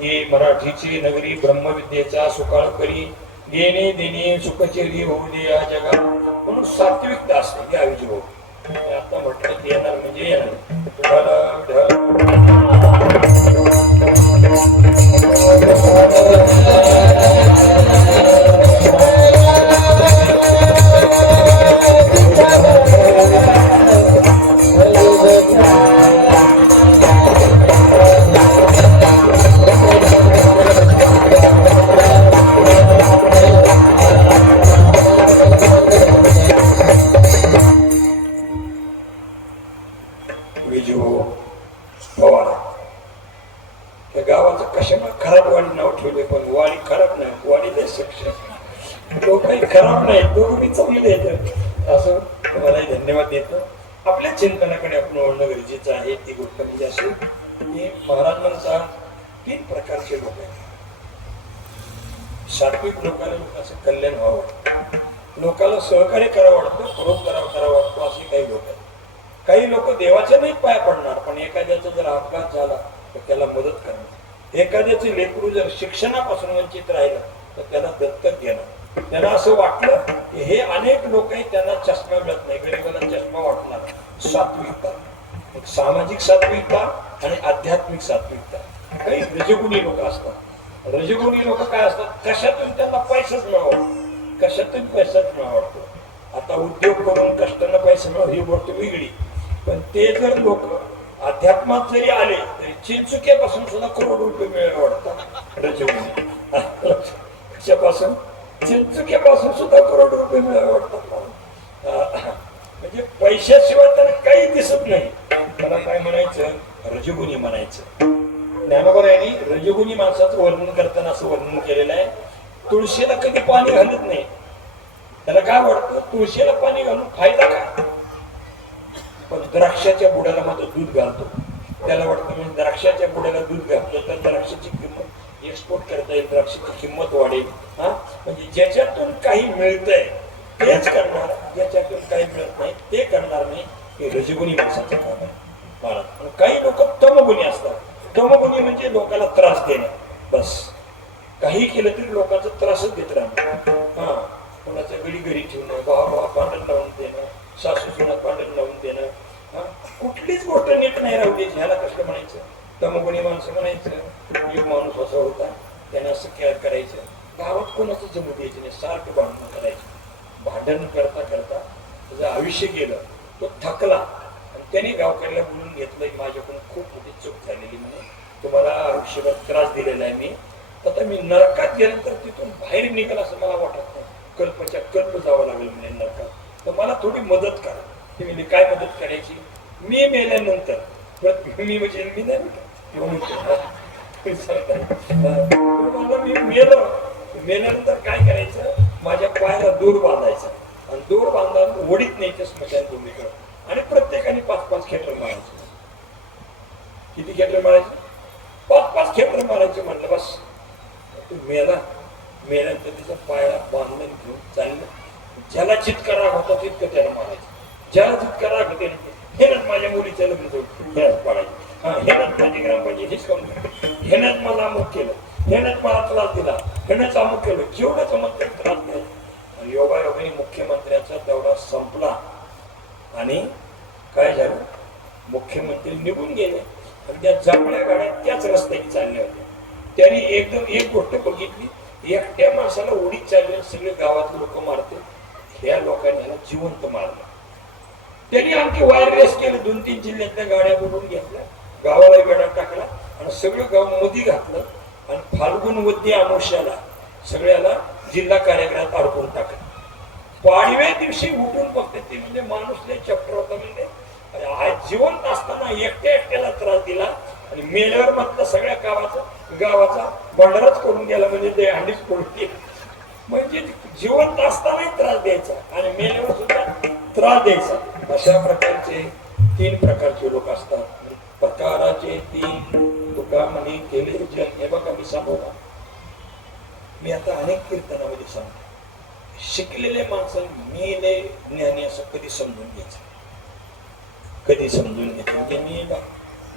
हे मराठीची नगरी ब्रह्मविद्येचा सुकाळ करी देणे देणे सुखचेरी होऊ दे या जगा. म्हणून सात्विकता असते या विजय. आता म्हटलं येणार म्हणजे येणार. गावाचं कशाला खराब वाडी नाव ठेवले, पण वाडी खराब नाही, वाडीला सक्सेस लोकही खराब नाही, दोघी चांगले आहेत. असं तुम्हालाही धन्यवाद देतो. आपल्या चिंतनाकडे आपण वळणं गरजेचं आहे. ती गोष्ट म्हणजे अशी की महाराज म्हणतात 3 प्रकारचे लोक आहेत. सात्विक लोकांना लोकांचं कल्याण व्हावं वाटतं, लोकांना सहकार्य करावं वाटतं, परोपकार करावं वाटतो, असे काही लोक आहेत. काही लोक देवाच्या नाही पाया पडणार, पण एखाद्याचा जर अपघात झाला तर त्याला मदत करणार. एखाद्याचे लेकरू जर शिक्षणापासून वंचित राहिलं तर त्याला दत्तक घेणार. त्यांना असं वाटलं की हे अनेक लोक आहेत, त्यांना चष्मा मिळत नाही, गरीबाला चष्मा वाटणार. सात्विकता, सामाजिक सात्विकता आणि आध्यात्मिक सात्विकता. काही रजगुणी लोक असतात. रजगुणी लोक काय असतात, कशातून त्यांना पैसाच मिळावा, कशातून पैसाच मिळावतो. आता उद्योग करून कष्टानं पैसा मिळव ही गोष्ट वेगळी, पण ते जर लोक अध्यात्मात जरी आले तरी चिंचुक्यापासून सुद्धा करोड रुपये मिळायला वाटतात. रजगुणी कशापासून, चिंचुक्यापासून सुद्धा करोड रुपये मिळायला वाटतात. म्हणजे पैशाशिवाय तर काही दिसत नाही. मला काय म्हणायचं, रजगुणी म्हणायचं. ज्ञानोबा यांनी रजगुणी माणसाचं वर्णन करताना असं वर्णन केलेलं आहे, तुळशीला कधी पाणी घालत नाही. त्याला काय वाटतं, तुळशीला पाणी घालून फायदा काय, पण द्राक्षाच्या बुडाला मात्र दूध घालतो. त्याला वाटतं म्हणजे द्राक्षाच्या बुडाला दूध घातलं तर द्राक्षाची किंमत एक्सपोर्ट करता येईल, द्राक्षाची किंमत वाढेल. म्हणजे ज्याच्यातून काही मिळतंय तेच करणार, ज्याच्यातून काही मिळत नाही ते करणार नाही. हे रजगुणी माणसाचं काम आहे. काही लोक तमगुणी असतात. तमगुणी म्हणजे लोकांना त्रास देणं, बस. काही केलं तरी लोकांचा त्रासच देत राहणार. कोणाच्या घरी घरी ठेवणं, भावा भांडण लावून देणं, सासू सुनात भांडण लावून देणं, कुठलीच गोष्ट नीट नाही राहू द्यायची. ह्याला कसं म्हणायचं, तमगुणी माणसं म्हणायचं. एक माणूस असा होता, त्याने असं केअर करायचं, गावात कोणाचं जमू द्यायचं नाही, सारखं भांडण करायचं. भांडण करता करता त्याचं आयुष्य गेलं, तो थकला आणि त्याने गावकऱ्याला बोलून घेतलं, माझ्याकडून खूप मोठी चूक झालेली, म्हणे तुम्हाला आयुष्यभर त्रास दिलेला आहे मी, आता मी नरकात गेल्यानंतर तिथून बाहेर निघाल असं मला वाटत नाही, कल्पच्या कल्प जावं लागेल म्हणे नरकात, तर मला थोडी मदत करा. ते म्हणजे काय मदत करायची, मी मेल्यानंतर मी म्हणजे मी नाही मी मेल्यानंतर काय करायचं, माझ्या पायाला दूर बांधायचं लावून ओढीत न्यायचं स्मशानभूमीकडे आणि प्रत्येकाने 5-5 खेटर मारायचे. किती खेटर मारायचे? 5-5 खेटर मारायचे. म्हणलं बस तू मेल्यानंतर तिचा पाया बांधून घेऊन चाललं. ज्याला जितका राग होता तितकं त्याला मारायचं. ज्याला जितका राग होते हेनच माझ्या मुलीच्या लग्न हेच पाडायचं. हेनच माझी ग्रामपंचायत हिसकावून, हेनच मला अमुक केलं, हेनच मला त्रास दिला, हेनच अमुक केलं. जेवढं जमत त्रास नाही. योगायोगाने मुख्यमंत्र्यांचा दौरा संपला आणि काय झालं, मुख्यमंत्री निघून गेले आणि त्या जांभळ्या गाड्या त्याच रस्त्याने चालल्या होत्या. त्यांनी एकदम एक गोष्ट बघितली, एकट्या माणसाला उडीत चालले सगळे गावातले लोक मारते, ह्या लोकांनी याला जिवंत मारलं. त्यांनी आमची वायर रेस केली. 2-3 जिल्ह्यातल्या गाड्या बोलून घेतल्या, गावाला वेढा टाकला आणि सगळं गाव मध्ये घातलं आणि फाल्गुन वद्य अमावस्याला सगळ्याला जिल्हा कार्यालयात अडकून टाकलं. पाडव्या दिवशी उठून बघते ते म्हणजे माणूस लय चक्र होता. म्हणजे जिवंत असताना एकट्याला त्रास दिला आणि मेल्यावर म्हटलं सगळ्या गावाचा बंडाराच करून गेला. म्हणजे ते अंडीच पडते. म्हणजे जिवंत असतानाही त्रास द्यायचा आणि मेल्यावर सुद्धा त्रास द्यायचा. अशा प्रकारचे 3 प्रकारचे लोक असतात. प्रकाराचे 3 तुका म्हणे केले जन. हे बघा मी सांगू, मी आता अनेक कीर्तनामध्ये सांगतो, शिकलेले माणसं मेले ज्ञानी असं कधी समजून घ्यायचं, कधी समजून घ्यायचं. म्हणजे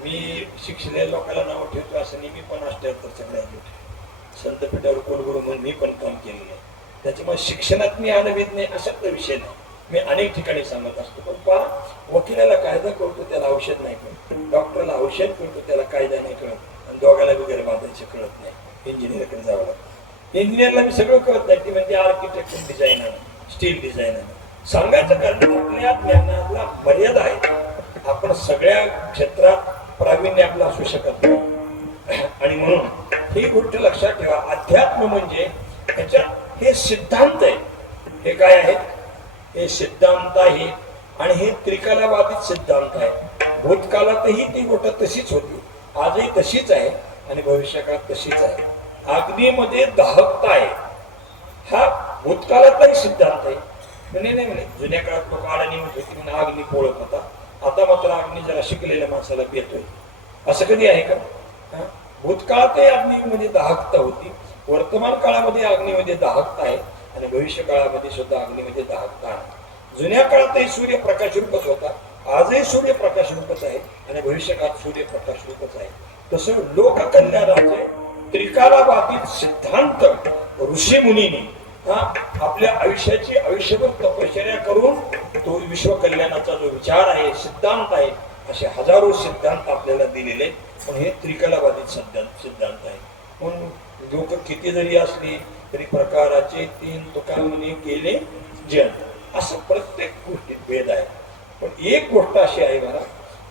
मी शिक्षलेल्या लोकांना नाव ठेवतो असं नाही. मी पण 78चा ग्रॅज्युएट, संतपीठावर कुलगुरू म्हणून मी पण काम केलेलं आहे. त्याच्यामुळे शिक्षणात मी अनविद नाही असाच विषय नाही. मी अनेक ठिकाणी सांगत असतो. पण पहा, वकिलाला कायदा कळतो त्याला औषध नाही कळत, डॉक्टरला औषध कळतो त्याला कायदा नाही कळत, आणि दोघांना वगैरे बांधायचे कळत नाही. इंजिनिअरकडे जावं लागतं. इंजिनिअरला मी सगळं कळत नाही. ती म्हणजे आर्किटेक्चर डिझायनर, स्टील डिझायनर. सांगायचं कारण आपल्या ज्ञानाला मर्यादा आहे. आपण सगळ्या क्षेत्रात प्रावीण्य आपलं असू शकत नाही. आणि म्हणून ही गोष्ट लक्षात ठेवा, अध्यात्म म्हणजे ह्याच्यात हे सिद्धांत आहे. हे काय आहे? हे सिद्धांत आहे आणि हे त्रिकालाबाधित सिद्धांत आहे. भूतकाळातही ती गोष्ट तशीच होती, आजही तशीच आहे आणि भविष्यकाळात तशीच आहे. अग्नीमध्ये दाहकता आहे, हा भूतकाळातलाही सिद्धांत आहे. नाही जुन्या काळात लोक अडाणीमध्ये होती म्हणून अग्नी पोळत होता. आता मात्र अग्नी जरा शिकलेल्या माणसाला भेटतोय. असं कधी आहे का? भूतकाळातही अग्नीमध्ये दाहकता होती, वर्तमान काळामध्ये अग्नीमध्ये दाहकता आहे आणि भविष्य काळामध्ये सुद्धा अग्नीमध्ये दाहकता आहे. जुन्या काळातही सूर्य प्रकाश रूपच होता, आजही सूर्य प्रकाश रूपच आहे आणि भविष्यकाळात सूर्य प्रकाश रूपच आहे. तसं लोककल्याणाचे त्रिकालाबाधित सिद्धांत ऋषी मुनींनी आपल्या आयुष्याची आयुष्यभर तपश्चर्या करून तो विश्वकल्याणाचा जो विचार आहे, सिद्धांत आहे, असे हजारो सिद्धांत आपल्याला दिलेले. पण हे त्रिकालाबाधित सिद्धांत आहे. म्हणून लोक किती जरी असली तरी प्रकाराचे 3 तुका म्हणे केले जन. असं प्रत्येक गोष्टीत भेद आहे. पण एक गोष्ट अशी आहे बघा,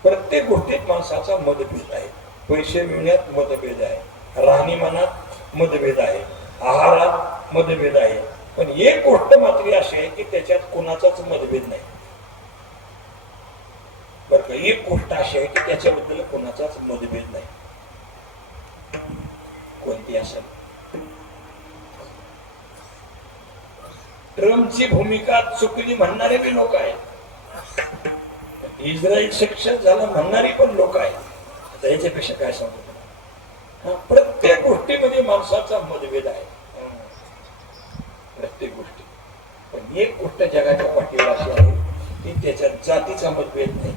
प्रत्येक गोष्टीत माणसाचा मतभेद आहे. पैसे मिळण्यात मतभेद आहे, राहणीमानात मतभेद आहे, आहारात मतभेद आहे. पण एक गोष्ट मात्र अशी आहे की त्याच्यात कोणाचाच मतभेद नाही. बरं का, एक गोष्ट अशी आहे की त्याच्याबद्दल कोणाचाच मतभेद नाही. कोणती असेल? ट्रम्पची भूमिका चुकली म्हणणारे बी लोक आहेत, इस्रायल सक्सेस झाला म्हणणारी पण लोक आहेत. याच्यापेक्षा काय सांगतो? प्रत्येक गोष्टीमध्ये माणसाचा मतभेद आहे, प्रत्येक गोष्टी. पण एक गोष्ट जगाच्या पाठीवर अशी आहे की त्याच्यात जातीचा मतभेद नाही,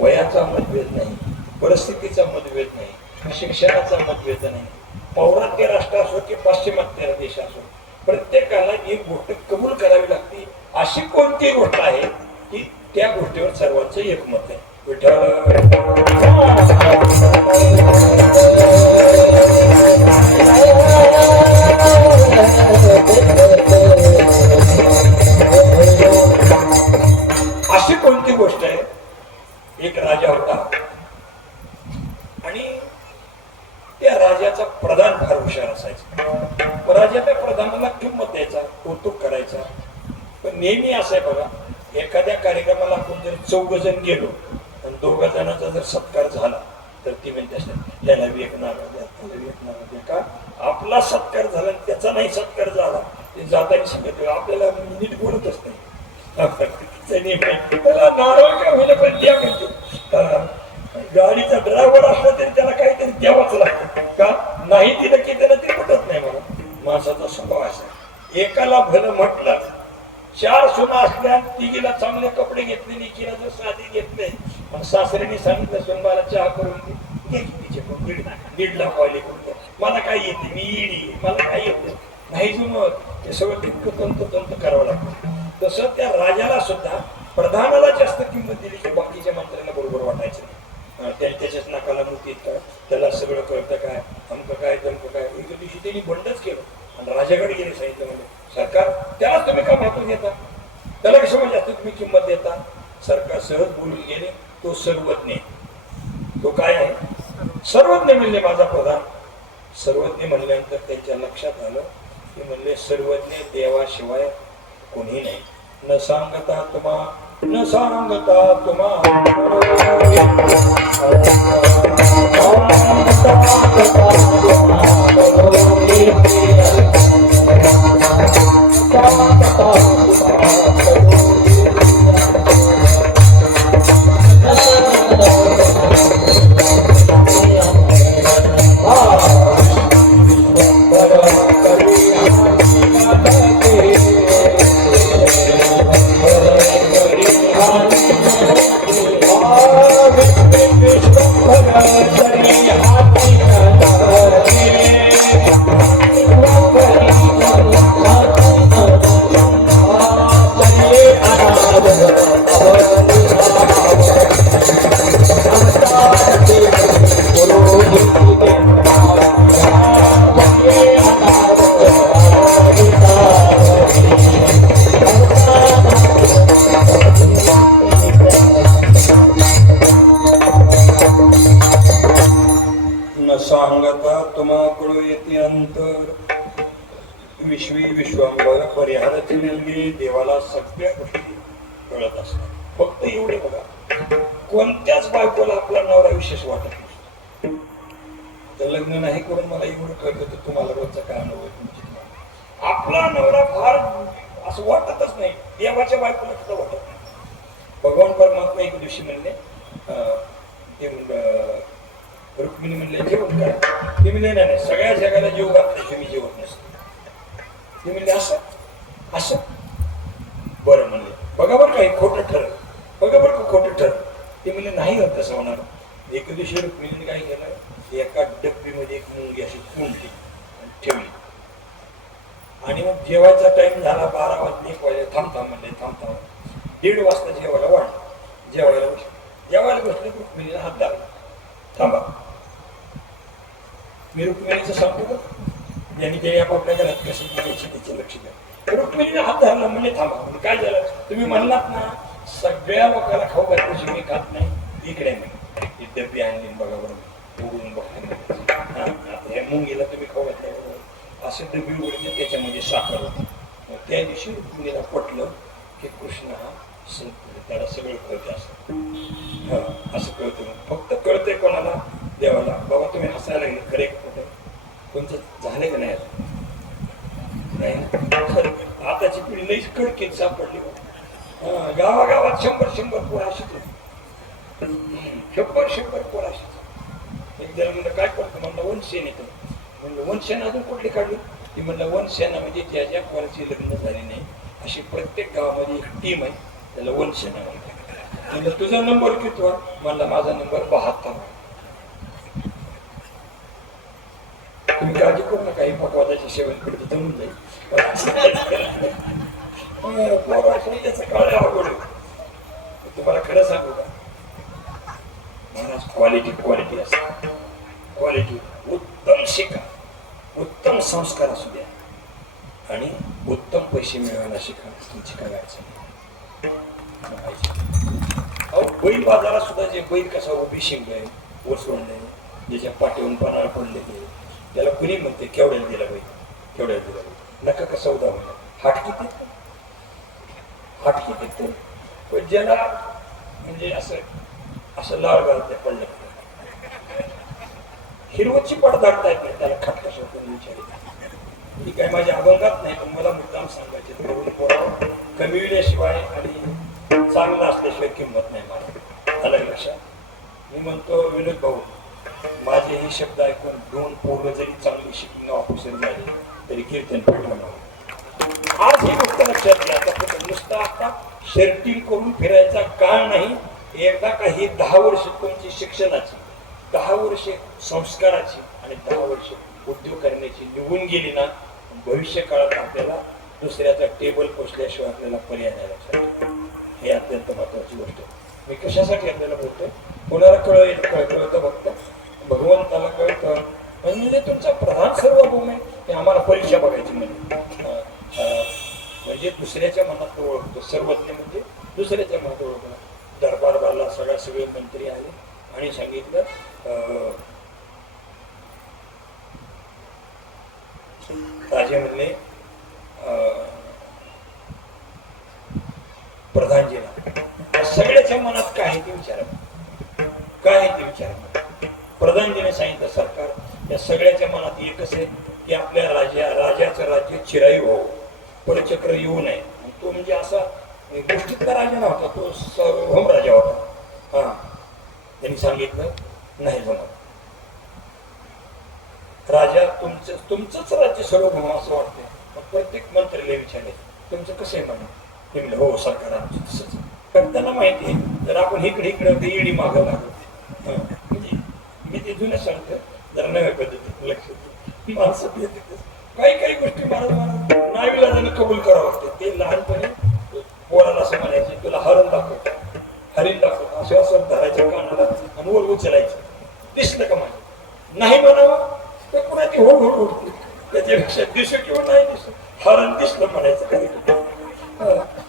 वयाचा मतभेद नाही, परिस्थितीचा मतभेद नाही, शिक्षणाचा मतभेद नाही. पौरात्य राष्ट्र असो की पाश्चिमात्य देश असो, प्रत्येकाला एक गोष्ट कबूल करावी लागते. अशी कोणती गोष्ट आहे की त्या गोष्टीवर सर्वांचं एकमत आहे. अशी कोणती गोष्ट आहे? एक राजा होता आणि त्या राजाचा प्रधान फार हुशार असायचा. राजा त्या प्रधानाला किंमत द्यायचा, कौतुक करायचा. पण नेहमी असं आहे बघा, एखाद्या कार्यक्रमाला आपण जर 4 जण गेलो आणि 2 जणांचा जर सत्कार झाला तर ती म्हणते असतात त्याला विकणार द्या, त्याला विकणार द्या. का आपला सत्कार झाला आणि त्याचा नाही सत्कार झाला, ते जाताना सांगत आपल्याला नीट बोलतच नाही. नेम नाही. त्याला नारळ काय होईल पण द्या म्हणतो. गाडीचा ड्रायव्हर असला तरी त्याला काहीतरी द्यावंच लागतं. का नाही दिलं की त्याला ते पटत नाही. मला माणसाचा स्वभाव असा. एकाला भलं म्हटलं, 4 सुना असल्या, तिघीला चांगले कपडे घेतले, निकीला जर साधी घेतले, आणि सासऱ्याने सांगितलं सुनबाला चहा करून दे, तिचे 1.5 लाख वाले करून द्या. मला काय येते, मी येडी, मला काय येते नाही जमत. ते सगळं तितकं तंत करावं लागतं. तसं त्या राजाला सुद्धा प्रधानाला जास्त किंमत दिली की बाकीच्या मंत्र्यांना बरोबर वाटायचं नाही. त्याच्याच नाकाला मुतीत का त्याला सगळं कळतं काय, अमकं काय तमकं काय. एका दिवशी त्यांनी बंडच केलं आणि राजाकडे गेले, सांगितलं म्हणजे सरकार त्यालाच तुम्ही का महत्व देता, त्याला कशा जास्त तुम्ही किंमत देता. सरकार सहज बोलून गेले, तो सर्वज्ञ. तो काय आहे, सर्वज्ञ म्हणले माझा प्रधान. सर्वज्ञ म्हणल्यानंतर त्यांच्या लक्षात आलं की म्हणले सर्वज्ञ देवाशिवाय कोणी नाही. न सांगता तुम्हा न सांगता तुम्हा सांगता तुम्हाकडे येते अंतर. विश्वी विश्वांबर परिहाराची निर्मी देवाला सगळ्या गोष्टी कळत असतात. फक्त एवढे बघा, कोणत्याच बायकोला आपला नवरा विशेष वाटत नाही. तर लग्न नाही करून मला एवढं कळतं तर तुम्हाला रोजचा काय अनुभव तुमची. आपला नवरा फार असं वाटतच नाही. देवाच्या बायकोला सुद्धा वाटत नाही. भगवान परमात्मा एक दिवशी म्हणले, रुक्मिणी म्हणले जेवण काय, ते म्हणले नाही सगळ्या जगाला जीव घातले तुम्ही जेवत नसते. ते म्हणले असं असं बरं म्हणले बघा बरं काही खोटं ठरलं, बघा बरं का खोटं ठरलं. ते म्हणले नाही होत तसं होणार. एक दिवशी रुक्मिणीने काय केलं, एका डब्बीमध्ये एक मुंगी अशी कोंडली ठेवली आणि मग जेवायचा टाइम झाला 12 वाजले 1 वाजले. थांब म्हणले थांब 1:30 वाजता जेवायला वाढ. जेवायला बसले रुक्मिणीला हात धरला. थांबा मी रुक्मिणीचं सांगतो का, ज्यांनी आपापल्या घरात कशी द्यायची त्याचे लक्ष द्या. रुक्मिणीने हात धरला म्हणजे थांबा. म्हणजे काय झालं, तुम्ही म्हणलात ना सगळ्या लोकांना खाऊ घातल्याशी मी खात नाही. इकडे मी ही डब्बी आणली बघा बरोबर उघडून बघतो. ह्या मुंगीला तुम्ही खाऊ घातल्याबरोबर असे डब्बी उघडले, त्याच्यामध्ये साखर होती. त्या दिवशी रुक्मिणीला पटलं की कृष्ण हा त्याला सगळं कळते असं. असं कळतं. फक्त कळतंय कोणाला, देवाला. बाबा तुम्ही हसायला लागले खरे खोटं कोणतं झालं का नाही खरं. आताची पिढी लई कडकीत सापडली. गावागावात 100 पोरा शिकले. 100 पोरा शिकले. एक जरा म्हणलं काय करतो, म्हणलं वनसेन येतो. म्हणलं वनसेना अजून कुठली काढली. ती म्हणलं वनसेना म्हणजे ज्या पोराची लग्न झाली नाही अशी प्रत्येक गावामध्ये एक टीम आहे, त्याला वनसेना म्हणतात. म्हणलं तुझा नंबर किती वर, म्हणला माझा नंबर 72. तुम्ही काळजी करू नका, ही पकवादाची सेवन करते जमून जाईल. त्याचं काळ आवड. तुम्हाला खरं सांगू का महाराज, क्वालिटी असते. क्वालिटी उत्तम शिका, उत्तम संस्कार असू द्या आणि उत्तम पैसे मिळवायला शिका. तुमची काय अडचण. बैल बाजारात सुद्धा जे बैल कसा उभी शिंग आहे ओसवण आहे, ज्याच्या पाठीवरून पानाळ पडले त्याला कुणी म्हणते केवढ्याला दिला बैल, केवढ्याला दिला बैल. नका का सौदा म्हणा. हाटकी ते पण ज्याला म्हणजे असं लाळ घालते पडलं हिरवची पडदाडता येत नाही त्याला खटका शब्द विचारित. ही काय माझ्या अभंगात नाही, पण मला मुद्दाम सांगायचे. कमी विल्याशिवाय आणि चांगला असल्याशिवाय किंमत नाही मला. आलं लक्षात? मी म्हणतो विनोद भाऊ, माझे हे शब्द ऐकून 2 पोरं जरी चांगली शिकून ऑफिसर झाली तरी कीर्तन पडलं. आज ही गोष्ट लक्षात घ्या. आता नुसतं आता शर्टिंग करून फिरायचा काळ नाही. एकदा काही 10 वर्ष तुमची शिक्षणाची, 10 वर्ष संस्काराची आणि 10 वर्ष उद्योग करण्याची निघून गेली ना, भविष्य काळात आपल्याला दुसऱ्याचा टेबल पोचल्याशिवाय आपल्याला पर्याय नाही. लक्षात, हे अत्यंत महत्वाची गोष्ट आहे. मी कशासाठी आपल्याला बोलतोय? कोणाला कळतं फक्त भगवंताला कळतं. म्हणजे तुमचा प्रधान सार्वभौम आहे ते आम्हाला परीक्षा बघायची म्हणजे दुसऱ्याच्या मनात ओळखतो. सर्वज्ञ म्हणजे दुसऱ्याच्या मनात ओळखणं. दरबार भरला, सगळे मंत्री आले आणि सांगितलं राजे म्हणले प्रधानजीला सगळ्याच्या मनात काय आहे ते विचारा, काय आहे ते विचारा. प्रधानजीने सांगितलं सरकार या सगळ्याच्या मनात एकच आहे की आपल्या राजाचं राज्य चिरायू हो, परचक्र येऊ नये. तो म्हणजे असा गोष्टीतला राजा नव्हता, तो सार्वभौम राजा होता. हा, त्यांनी सांगितलं नाही जमत. राजा तुमचंच राज्य सार्वभौम असं वाटतंय. मग प्रत्येक मंत्र्याला विचारले तुमचं कसं आहे म्हणून? ते म्हणले हो सरकार आमचं तसंच. कारण त्यांना माहिती आहे जर आपण इकडे ईडी मागावं लागत. म्हणजे मी ते जुनं सांगतो, जरा नव्या पद्धतीत लक्ष माणसं काही गोष्टी महाराज नाविलाजानं कबूल करावं लागते. ते लहानपणी पोराला असं म्हणायचे तुला हरण दाखवतो, हरिण दाखवतो, असे असं धरायच्या कानाला आणि वर उचलायचं. दिसलं का माझं नाही म्हणावं तर पुन्हा ती होड उठते. त्याच्यापेक्षा दिसू किंवा नाही दिसू, हरण दिसलं म्हणायचं कार्यक्रम,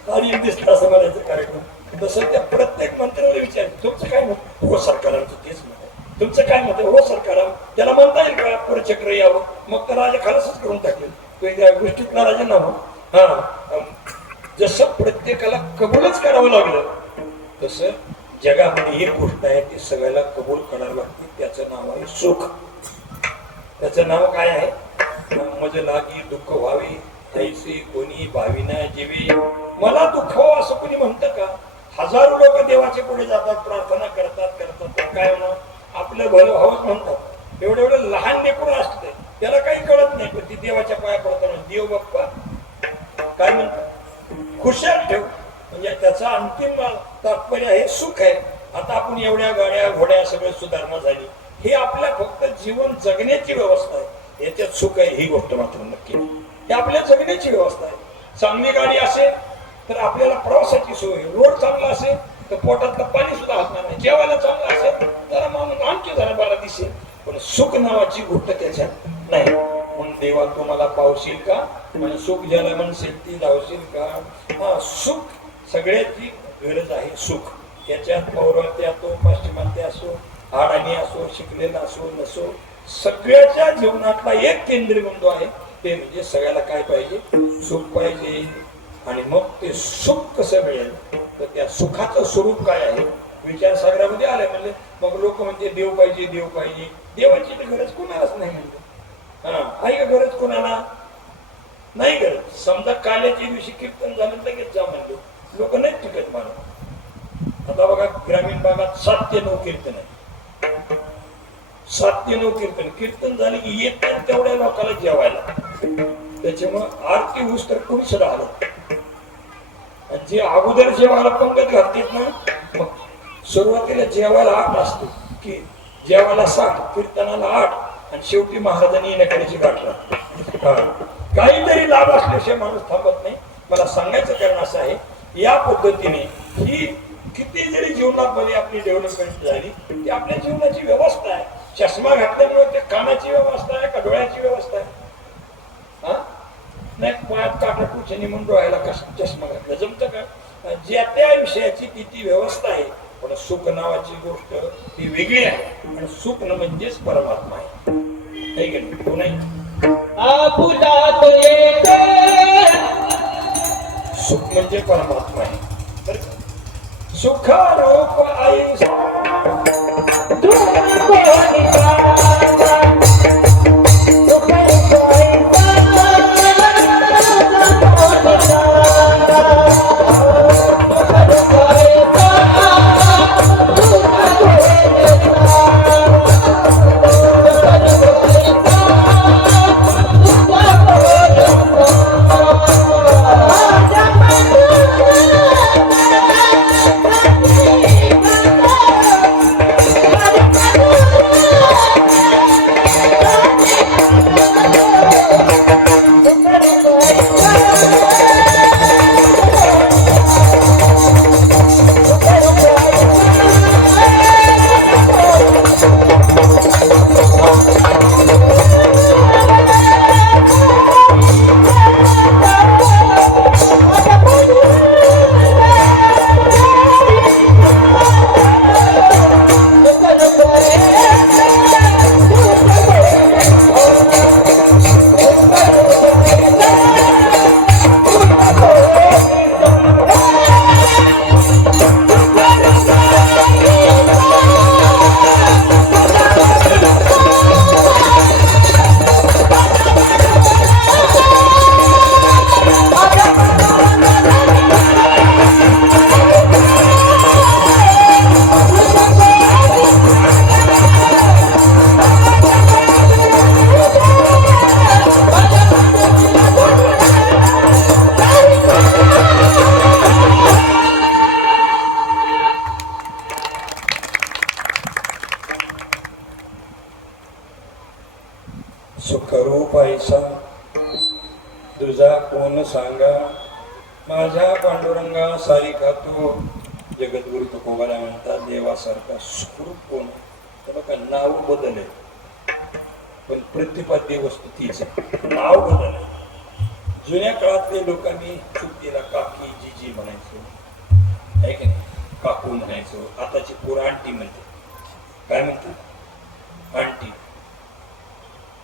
हरिण दिसलं असं म्हणायचं कार्यक्रम. तसं त्या प्रत्येक मंत्र्याला विचारायचं तुमचं काय मत? हो सरकारांचं तेच मत आहे. तुमचं काय मत आहे? हो सरकार. त्याला म्हणता येईल का पुरचक्र यावं? मग तर राजा खालच करून टाकेल. तो त्या गोष्टीतला राजा नव्हा. हा, जसं प्रत्येकाला कबूलच करावं लागलं तसं जगामध्ये एक गोष्ट आहे ती सगळ्याला कबूल करावं लागते. त्याचं नाव आहे सुख. त्याचं नाव काय आहे? मज लागी दुःख व्हावे ऐसे कोणी भाविना जीवे. मला दुःख हो असं कोणी म्हणतं का? हजारो लोक देवाच्या पुढे जातात, प्रार्थना करतात. काय म्हणा आपलं भलं व्हावंच म्हणतात. एवढं लहान लेकरू असतं त्याला काही कळत नाही, पण ती देवाच्या पाया पडताना देव बाप्पा काय म्हणतात? खुशाल ठेव. म्हणजे त्याचा अंतिम तात्पर्य आहे सुख आहे. आता आपण एवढ्या गाड्या घोड्या सगळं सुधारणा झाली, हे आपल्या फक्त जीवन जगण्याची व्यवस्था आहे. याच्यात सुख आहे ही गोष्ट मात्र नक्की. हे आपल्या जगण्याची व्यवस्था आहे. चांगली गाडी असेल तर आपल्याला प्रवासाची सोय, रोड चांगला असेल तर पोटातलं पाणी सुद्धा हसणार नाही, जेवायला चांगलं असेल तर माणूस आणखी जरा बरा दिसेल. पण सुख नावाची गोष्ट त्याच्यात नाही. म्हणून देवा तुम्हाला पावशील का? म्हणजे सुख ज्याला म्हणशील ती लावशील का? हा, सुख सगळ्याची गरज आहे. सुख त्याच्यात पौर्वात्य असो, पाश्चिमात्य असो, अडाणी असो, शिकलेला असो नसो, सगळ्याच्या जीवनातला एक केंद्रबिंदू आहे. ते म्हणजे सगळ्याला काय पाहिजे? सुख पाहिजे. आणि मग ते सुख कसं मिळेल तर त्या सुखाचं स्वरूप काय आहे विचारसागरामध्ये आलंय. म्हणजे मग लोक म्हणते देव पाहिजे, देव पाहिजे. देवाची गरज कोणालाच नाही म्हणते. हा, आहे का गरज कोणाला? नाही गरज. समजा काल्याच्या दिवशी कीर्तन झालं लगेच जा म्हणलो, लोक नाही टिकत मानव. आता बघा ग्रामीण भागात 7 ते 9 कीर्तन आहे. 7 ते 9 कीर्तन झाले की येत तेवढ्या लोकांना जेवायला. त्याच्यामुळे आरती होऊस तर कोणी सुद्धा आलं. जे अगोदर जेवायला पंगत घालतात ना, मग सुरुवातीला जेवायला 8 असतो की जेवायला 7, कीर्तनाला 8 आणि शेवटी महाराजांनी येण्याकडे गाठ राहते. काहीतरी लाभ असल्याशिवाय माणूस थांबत नाही. मला सांगायचं कारण असं आहे, या पद्धतीने ही किती जरी जीवनामध्ये आपली डेव्हलपमेंट झाली ती आपल्या जीवनाची व्यवस्था आहे. चष्मा घातल्यामुळे ते कानाची व्यवस्था आहे का डोळ्याची व्यवस्था आहे? हा, नाही पायात काटाटूचनी म्हणून डोळ्याला चष्मा घातला जमतं का? ज्या त्या विषयाची ती व्यवस्था आहे. पण सुख नावाची गोष्ट ती वेगळी आहे. आणि सुख म्हणजेच परमात्मा आहे. तो नाही सुख म्हणजे परमात्मा आहे. सुख रूप आई Bye. माझ्या पांडुरंगा सारिका तो जगद्गुरु तुकोबाला म्हणतात देवासारखा सुखरूप कोण. तर बघा नाव बदलले पण प्रतिपाद्य वस्तू तीच आहे. नाव बदलले. जुन्या काळातले लोकांनी चुकीला काकी जीजी म्हणायचो आहे की नाही, काकू म्हणायचो. आताची पोरं आंटी म्हणते. काय म्हणतात? आंटी.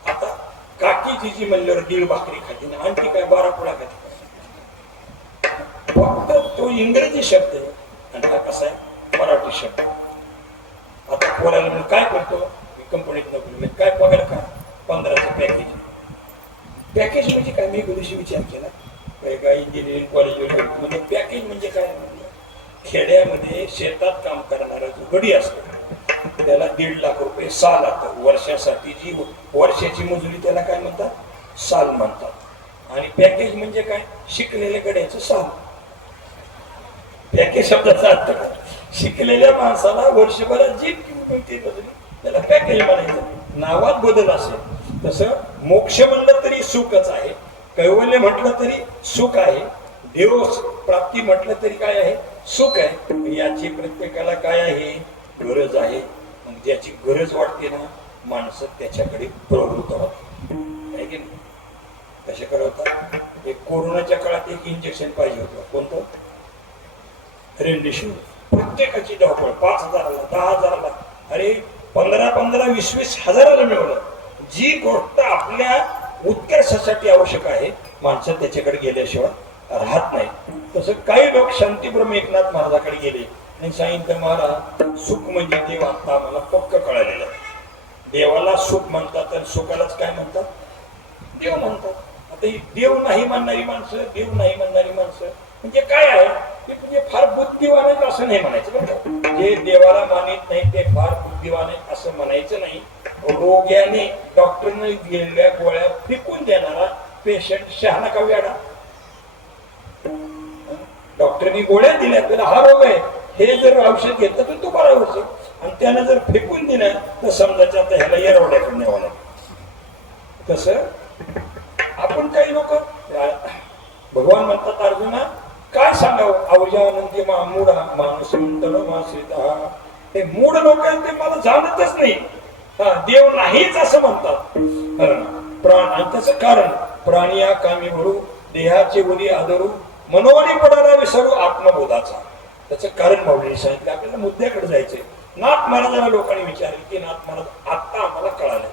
आता काकी जीजी म्हणल्यावर दीड भाकरी खाते, आंटी काय 12 पोळ्या खाते. फक्त तो इंग्रजी शब्द आहे आणि हा कसा आहे मराठी शब्द. आता पोराला मी काय करतो, कंपनीत नोकरी काय पगार का 15चं पॅकेज. पॅकेज म्हणजे काय, मी दिवशी विचार केला काय इंजिनिअरिंग कॉलेजवर म्हणजे पॅकेज म्हणजे काय. खेड्यामध्ये शेतात काम करणारा जो गडी असतो त्याला 1.5 लाख रुपये साल लागतं वर्षासाठी. जी वर्षाची मजुरी त्याला काय म्हणतात, साल म्हणतात. आणि पॅकेज म्हणजे काय, शिकलेल्या गड्याचं साल. पॅकेज शब्दाचा अर्थ काय, शिकलेल्या माणसाला वर्षभरात जी किंमत मजुरी त्याला पॅकेज म्हणायचं. नावात बदल असेल तसं मोक्ष म्हणलं तरी सुखच आहे, कैवल्य म्हटलं तरी सुख आहे, देव प्राप्ती म्हटलं तरी काय आहे, सुख आहे. याची प्रत्येकाला काय आहे, गरज आहे. मग ज्याची गरज वाटते ना माणसं त्याच्याकडे प्रवृत्त होतात. कसे करवतात. एक कोरोनाच्या काळात एक इंजेक्शन पाहिजे होतं. कोणतं? रेमडेसिवीर. प्रत्येकाची धावपळ 5,000ला 10,000ला, अरे 15,000 20,000 हजाराला मिळवलं. जी गोष्ट आपल्या उत्कर्षासाठी आवश्यक आहे माणसं त्याच्याकडे गेल्याशिवाय राहत नाही. तसं काही लोक शांतीब्रह्म एकनाथ महाराजाकडे गेले आणि सांगितलं महाराज सुख म्हणजे देव. आता आम्हाला पक्क कळालेलं आहे. देवाला सुख म्हणतात आणि सुखालाच काय म्हणतात, देव म्हणतात. आता ही देव नाही म्हणणारी माणसं, देव नाही म्हणणारी माणसं म्हणजे काय आहे, ते म्हणजे फार बुद्धिवान आहेत असं नाही म्हणायचं बरं का. जे देवाला मानित नाही ते फार बुद्धिवान आहेत असं म्हणायचं नाही. रोग्याने डॉक्टरने दिलेल्या गोळ्या फेकून देणारा पेशंट शहाणा का वेडा. डॉक्टरनी गोळ्या दिल्या त्याला हा रोग आहे हे जर औषध घेतलं तर तो बरा होतो आणि त्यानं जर फेकून दिलं तर समजायचं आता ह्याला येरवड्याकडे न्यावं लागतं. तसं आपण काही लोक भगवान म्हणतात अर्जुना काय सांगावं, अवजानंदी मूढ माणूस हे मूढ लोक आहेत ते मला जाणतच नाही. देव नाहीच असं म्हणतात. प्राण आणि त्याचं कारण प्राणिया कामी भरू देहाचे उदी आदरू मनोनी पडायला विसरू आत्मबोधाचा. त्याचं कारण माऊलीने सांगितलं. आपल्याला मुद्द्याकडे जायचंय. नाथ महाराजांना लोकांनी विचारले की नाथ महाराज आता आम्हाला कळालं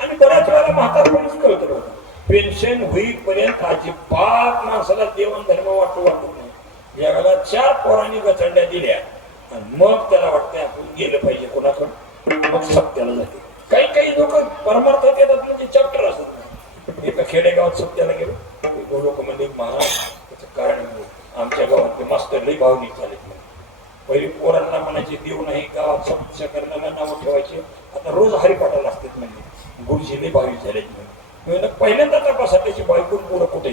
आणि बऱ्याच वेळेला म्हातारपणीच कळत होतं. पेन्शन होईपर्यंत अजिबात माणसाला देवन धर्म वाटत नाही. जगाला 4 पोरांनी गचंड्या दिल्या आणि मग त्याला वाटतंय आपण गेलं पाहिजे कोणाकडे, मग सत्याला जाते. काही लोक परमार्थात येतात म्हणजे चॅप्टर असतात. एका खेडेगावात सत्याला गेलो लोक म्हणजे महाराज त्याचं कारण आमच्या गावात ते मास्तर लई भावनिक झाले. पहिले पोरांना म्हणायचे देव नाही, गावात सत्य करण्याला नावं ठेवायचे. आता रोज हरिपाठाला असतात म्हणजे गुरुजी लई भाविक झालेत म्हणजे. पहिल्यांदा तपासा त्याची बायकोन पोरं कुठे,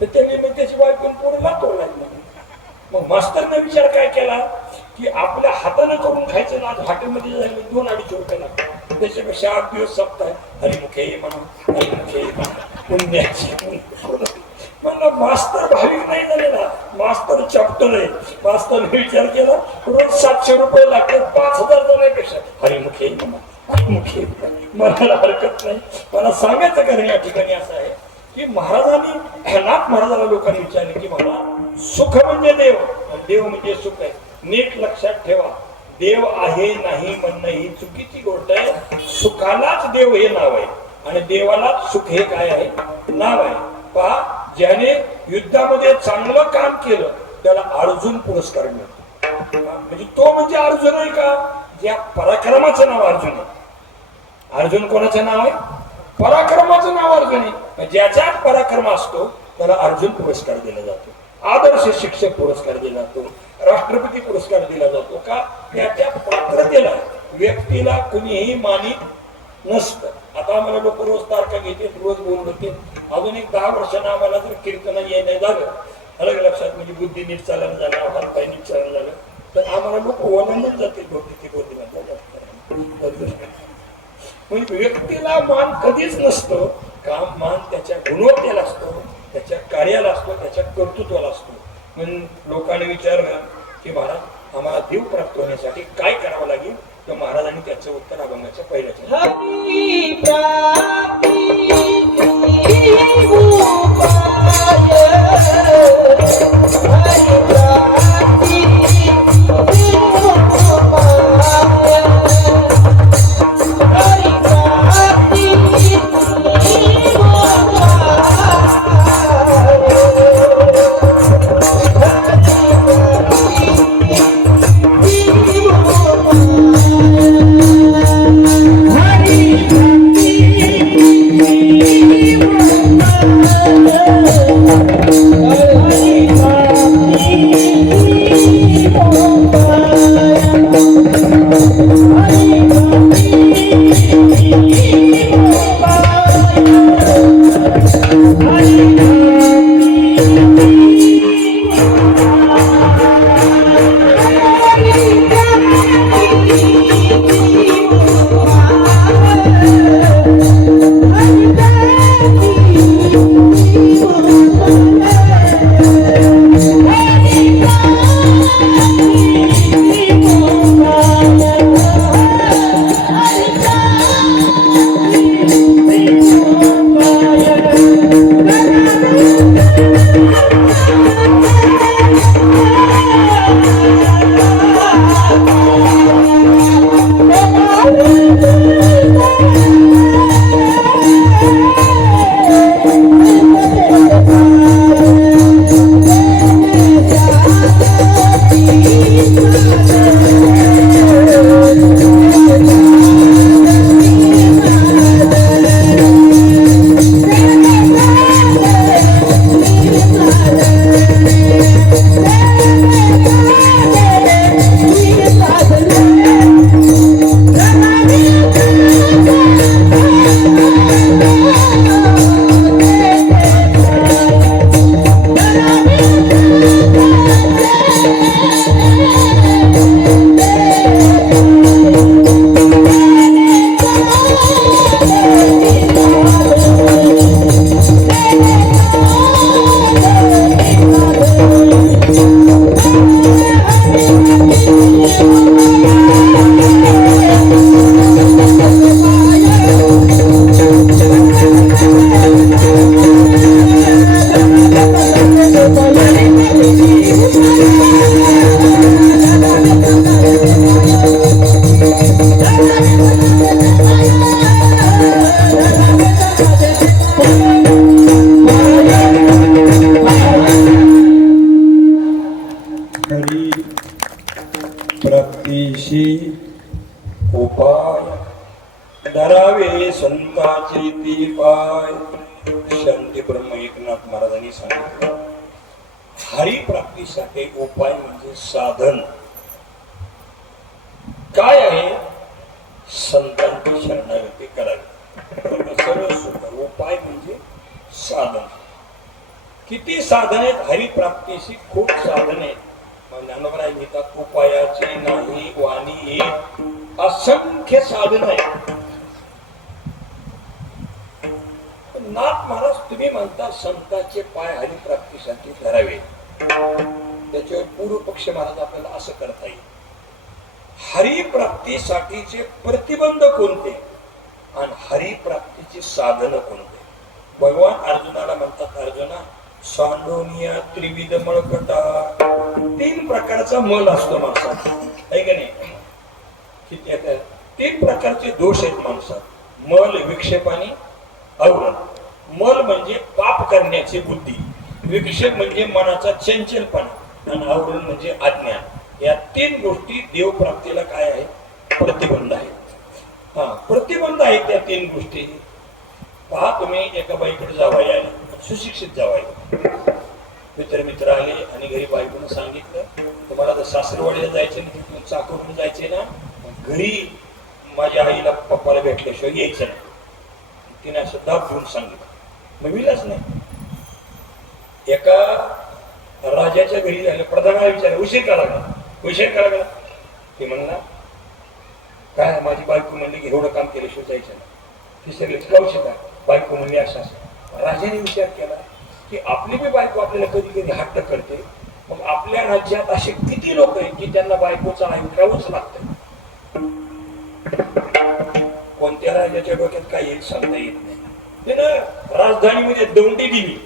तर त्यांनी मग त्याची बायकोन पोरं लातोडला. मग मास्तरने विचार काय केला की आपल्या हाताने करून खायचं ना. हॉटेलमध्ये जायला 2-2.5 रुपये लागतात. त्याच्यापेक्षा 8 दिवस सप्ताह हरिमुखे म्हणा हरिमुखे पुण्याची म्हणलं. मास्तर भाविक नाही झालेला, मास्तर चॅप्टर आहे. मास्तरने विचार केला रोज 700 रुपये लागतात 5,000 जाण्यापेक्षा हरिमुखे म्हणा हरिमुखे म्हणायला हरकत नाही. मला सांगायचं कारण या ठिकाणी असं आहे की महाराजांनी नाथ महाराजाला लोकांनी विचारले की मला सुख म्हणजे देव आणि देव म्हणजे सुख आहे. नीट लक्षात ठेवा, देव आहे नाही म्हणणं ही चुकीची गोष्ट आहे. सुखालाच देव हे नाव आहे आणि देवालाच सुख हे काय आहे, नाव आहे. पहा, ज्याने युद्धामध्ये चांगलं काम केलं त्याला अर्जुन पुरस्कार मिळतो. म्हणजे तो म्हणजे अर्जुन आहे का, ज्या पराक्रमाचं नाव अर्जुन आहे. अर्जुन कोणाचं नाव आहे, पराक्रमाचं नाव अर्जुन आहे. ज्याचा पराक्रम असतो त्याला अर्जुन पुरस्कार दिला जातो. आदर्श शिक्षक पुरस्कार दिला जातो. राष्ट्रपती पुरस्कार दिला जातो का, त्याच्या पात्रतेला व्यक्तीला कुणीही मानित नसतं. आता आम्हाला लोक रोज तारखा घेते, रोज बोलून होते. अजून एक 10 वर्षांना आम्हाला जर कीर्तन येणं झालं, अलग लक्षात म्हणजे बुद्धी नीट चालणं झालं, हात पाय नीट चालणं झालं तर आम्हाला लोक ओलांडून जातील. बुद्धी म्हणजे व्यक्तीला मान कधीच नसतो, काम मान त्याच्या गुणवत्तेला असतो. त्याच्या कार्याला असतो, त्याच्या कर्तृत्वाला असतो. म्हणून लोकांनी विचारलं की महाराज आम्हाला देव प्राप्त होण्यासाठी काय करावं लागेल, तर महाराजांनी त्याचं उत्तर अभंगाच्या पहिल्याच हरी प्राप्ती प्राप्तीशी उपाय धरावे संताचे ती पाय. शांती ब्रह्म एकनाथ महाराजांनी सांगितलं हरिप्राप्तीसाठी उपाय म्हणजे साधन काय आहे, संतांची शरणागती करावी. सर्व सुंदर उपाय म्हणजे साधन. किती साधन आहेत हरिप्राप्तीशी? खूप साधन आहेत. ज्ञानोबराय लिहितात उपायाची नाही वाणी एक, असंख्य साधन आहेत. नाथ महाराज तुम्ही म्हणता संतांचे पाय हरिप्राप्तीसाठी धरावे, त्याच्यावर पूर्व पक्ष महाराज आपल्याला असं करता येईल. हरिप्राप्तीसाठीचे प्रतिबंध कोणते आणि हरिप्राप्तीची साधन कोणते? भगवान अर्जुनाला म्हणतात, अर्जुना सांडोनिया त्रिविध मळकटा, 3 प्रकारचा मल असतो माणसात, आहे का नाही? किती आता 3 प्रकारचे दोष आहेत माणसात, मल, विक्षेप आणि आवरण. मल म्हणजे पाप करण्याची बुद्धी, विक्षेप म्हणजे मनाचा चंचलपणा आणि आवरण म्हणजे अज्ञान. या 3 गोष्टी देवप्राप्तीला काय आहे? प्रतिबंध आहे. प्रतिबंध आहेत त्या 3 गोष्टी. पहा, तुम्ही एका बाईकडे जावाई आले, सुशिक्षित जावाई, मित्र आले आणि घरी बायकोनं सांगितलं तुम्हाला तर सासरवाडीला जायचं नाही, तिथून चाकूरला जायचे ना, घरी माझ्या आईला पप्पाला भेटल्याशिवाय यायचं नाही. तिने असं दाब घेऊन सांगितलं. मग विलाच नाही. एका राजाच्या घरी झालं, प्रधानाला विचारलं उशीर का लागला, उशीर का लागला? ते म्हणला काय, माझी बायको म्हणली की एवढं काम केल्याशिवाय जायचं नाही. ती सगळे का उशीर? बायको म्हणली असं असं. राजाने विचार केला, की आपली बी बायको आपल्याला कधी कधी हट्ट करते. मग आपल्या राज्यात असे किती लोक आहेत की त्यांना बायकोचं ऐकावंच लागतं. कोणत्या राजाच्या डोक्यात काही एक सांगता येत नाही. त्यानं राजधानीमध्ये दौंडी दिली.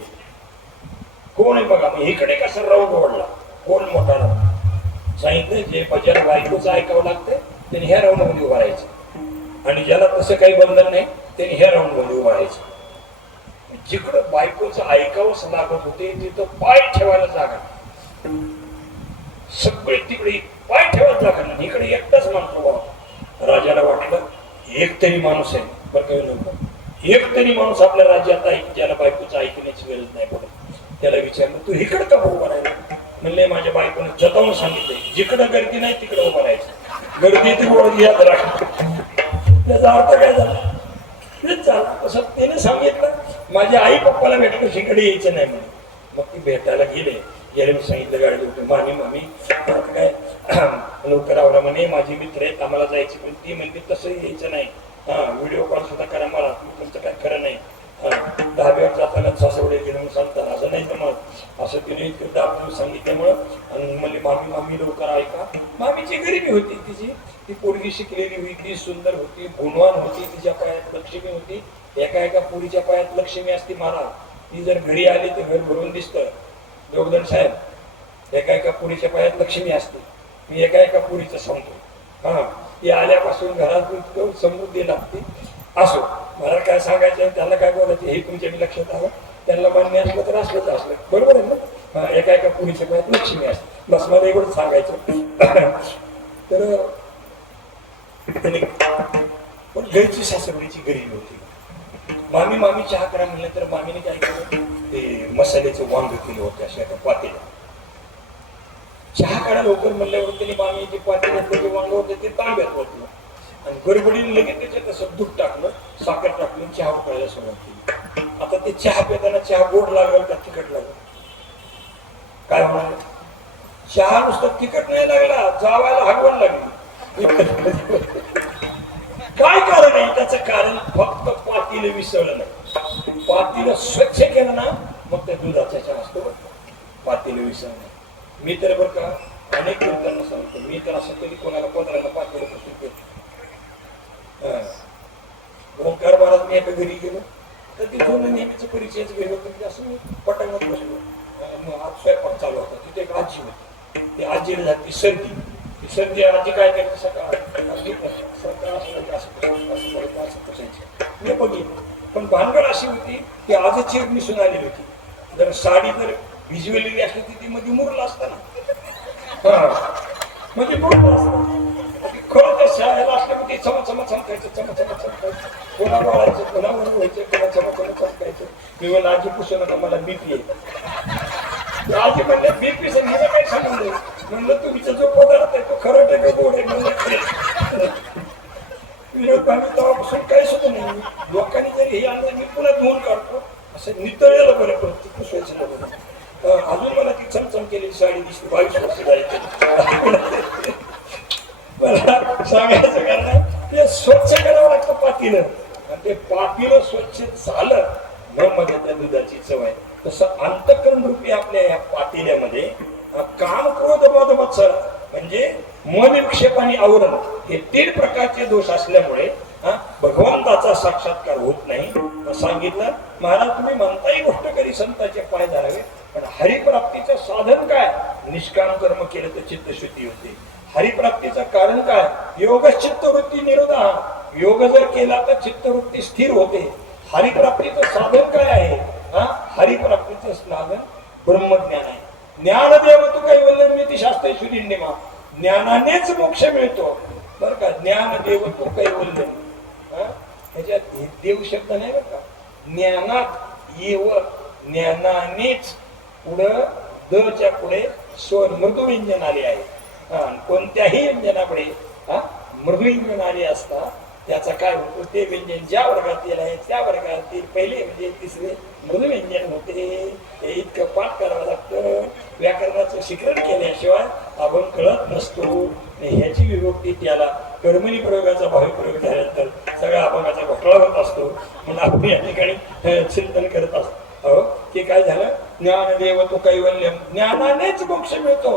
कोण आहे बघा, मग इकडे कसा राऊंड ओढला, कोण मोठा राऊंड सांगितलं. जे ज्याला बायकोचं ऐकावं लागतं त्याने ह्या राऊंड मध्ये उभा राहायचं, आणि ज्याला तसं काही बंधन नाही त्याने ह्या राऊंड मध्ये उभा राहायचं. जिकडं बायकोचं ऐकावंच लागत होते तिथं पाय ठेवायला जागा, सगळे तिकडे पाय ठेवायला जागा नाही. इकडे एकटाच माणूस बाबा. राजाला वाटलं एक तरी माणूस आहे बरं काही नव्हतं, एक तरी माणूस आपल्या राज्यात आहे ज्याला बायकोचं ऐकण्याची गरज नाही पडत. त्याला विचारलं तू इकडं का उभा राहिला? म्हणले माझ्या बायकोने जतावून सांगितलंय जिकडं गर्दी नाही तिकडं उभं राहायचं, गर्दी ती गोळी याद राख. त्याचा अर्थ काय झाला? तेच झाला तसं त्याने सांगितलं माझ्या आई पप्पाला भेटलो शिकडे यायचं नाही म्हणून. मग ती भेटायला गेले मी सांगितलं गाडी होते मामी मामी काय लवकर आवरा म्हणे, माझी मित्र आहेत आम्हाला जायची. पण ती म्हणते तसंही यायचं नाही, व्हिडिओ कॉल सुद्धा करा मला, तुमचं काय खरं नाही. दहाव्यावर जाताना सासवडे गेलं सांगताना असं नाही तर मग असं तिने दाखवून सांगितल्यामुळं. आणि म्हणले मामी मामी लवकर ऐका. मामीची गरिबी होती तिची, ती पोरगी शिकलेली होती, सुंदर होती, गुणवान होती, तिच्या पायात लक्ष्मी होती. एका पोरीच्या पायात लक्ष्मी असती महाराज. ती जर घरी आली तर घर भरून दिसतं. योगदन साहेब एका पुरीच्या पायात लक्ष्मी असते. मी एका पुरीचं सांगतो. ती आल्यापासून घरातून इतकं समृद्धी लागते. असो मला काय सांगायचं त्याला काय बोलायचं हे तुमच्या लक्षात आलं. त्यांना मान्य असलं तर असलं बरोबर आहे ना. एका पुरीच्या पायात लक्ष्मी असते. बस मला एवढं सांगायचं. तर पण घरची सासरवडीची गरिबी होती. मामी चहा करा म्हणलं तर मामीने काय केलं, ते मसाल्याचं वांग केलं होतं अशा एका पातेला. चहा करा लवकर म्हणल्यावर त्यांनी मामी जे पातेल्यातलं जे वांग होतं ते तांब्यात ओतलं आणि गडबडीने लगेच त्याच्यात असं दूध टाकलं, साखर टाकलं, चहा उकळायला सुरुवात केली. आता ते चहा पिताना चहा गोड लागल का तिखट लागल? काय म्हणाल? चहा नुसतं तिखट नाही लागला, जावायला हगवण लागली. काय कारण आहे? त्याचं कारण फक्त पातीला विसरलं नाही. पातीला स्वच्छ केलं ना मग त्या दुधाचा चहा असतो. पातीला विसरलं. मी तर बरं का अनेक कीर्तनांना सांगतो, मी तर असं तरी कोणाला पदराला पातीला बसून केलं. ओंकार महाराज मी एका घरी गेलो तर ती दोन नेहमीच परिचयच गेलो तर असं मी पटांगणात बसलो. मग आज स्वयंपाक चालू होता. तिथे एक आजी होती. ती आजीला झाली सर्दी आजी काय करते सकाळ मी बघितलं. पण भानगड अशी होती की आजच चिर मिसून आलेली होती. जर साडी जर भिजवलेली असली तर ती मध्ये मुरला असता ना, म्हणजे मुरला असता. खरं शाळेला असलं की ते चमचम चमकायचं, कोणा वाळायचं, कोणावर व्हायचं, कोणा चमचम चमकायचं. मी म्हणलं आजी पुसू नका मला बीपी आहे. आजी म्हणले बीपी संगीला काय सांगून म्हणलं तुमचा जो पदार्थ आहे तो खरं आहे का गोड आहे? म्हणलं विरोध आम्ही तेव्हापासून काही सुद्धा नाही. लोकांनी जरी हे आणलं मी पुन्हा धुवून काढतो असं नितळलेलं बरं पडत पुसवायचं बरं. अजून मला ती चमचम केलेली साडी दिसली. 22 वर्ष झाली. मला सांगायचं कारण ते स्वच्छ करावं लागतं पातीलं, आणि ते पातीलं स्वच्छ झालं न मध्ये त्या दुधाची चव आहे. तसं अंतःकरण रूपी आपल्या या पातेल्यामध्ये काम क्रोध बोध मत्सर म्हणजे मन विक्षेप आणि आवरण हे 3 प्रकारचे दोष असल्यामुळे भगवंताचा साक्षात्कार होत नाही. सांगितलं महाराज तुम्ही म्हणताही गोष्ट करी संतांचे पाय धरावे, पण हरिप्राप्तीचं साधन काय? निष्काम कर्म केलं तर चित्तशुद्धी होते. हरिप्राप्तीचं कारण काय? योग चित्तवृत्ती निरोधा. योग जर केला तर चित्तवृत्ती स्थिर होते. हरिप्राप्तीचं साधन काय आहे? हरिप्राप्तीचं साधन ब्रह्मज्ञान आहे. ज्ञानदेव तू कैवल्य मिळते शास्त्रेश्वरी निमा. ज्ञानानेच मोक्ष मिळतो बरं का. ज्ञानदेव तू कैवल्य, त्याच्यात देव शब्द नाही बरं का. ज्ञानात येव, ज्ञानानेच पुढं दच्या पुढे स्वर मृदू व्यंजन आले आहे. कोणत्याही व्यंजनापुढे मृदू व्यंजन आले असता त्याचा काय होतो? ते व्यंजन ज्या वर्गातील आहे त्या वर्गातील पहिले म्हणजे तिसरे मृदू व्यंजन होते. हे इतकं पाठ करावं लागतं. व्याकरणाचं शिक्षण केल्याशिवाय आपण कळत नसतो. ह्याची विभक्ती त्याला कर्मणी प्रयोगाचा भावी प्रयोग झाल्यानंतर सगळ्या अभंगाचा घोटाळा होत असतो. म्हणून आपण या ठिकाणी चिंतन करत असतो. की काय झालं, ज्ञानदेव तो कैवल्यम, ज्ञानानेच मोक्ष मिळतो.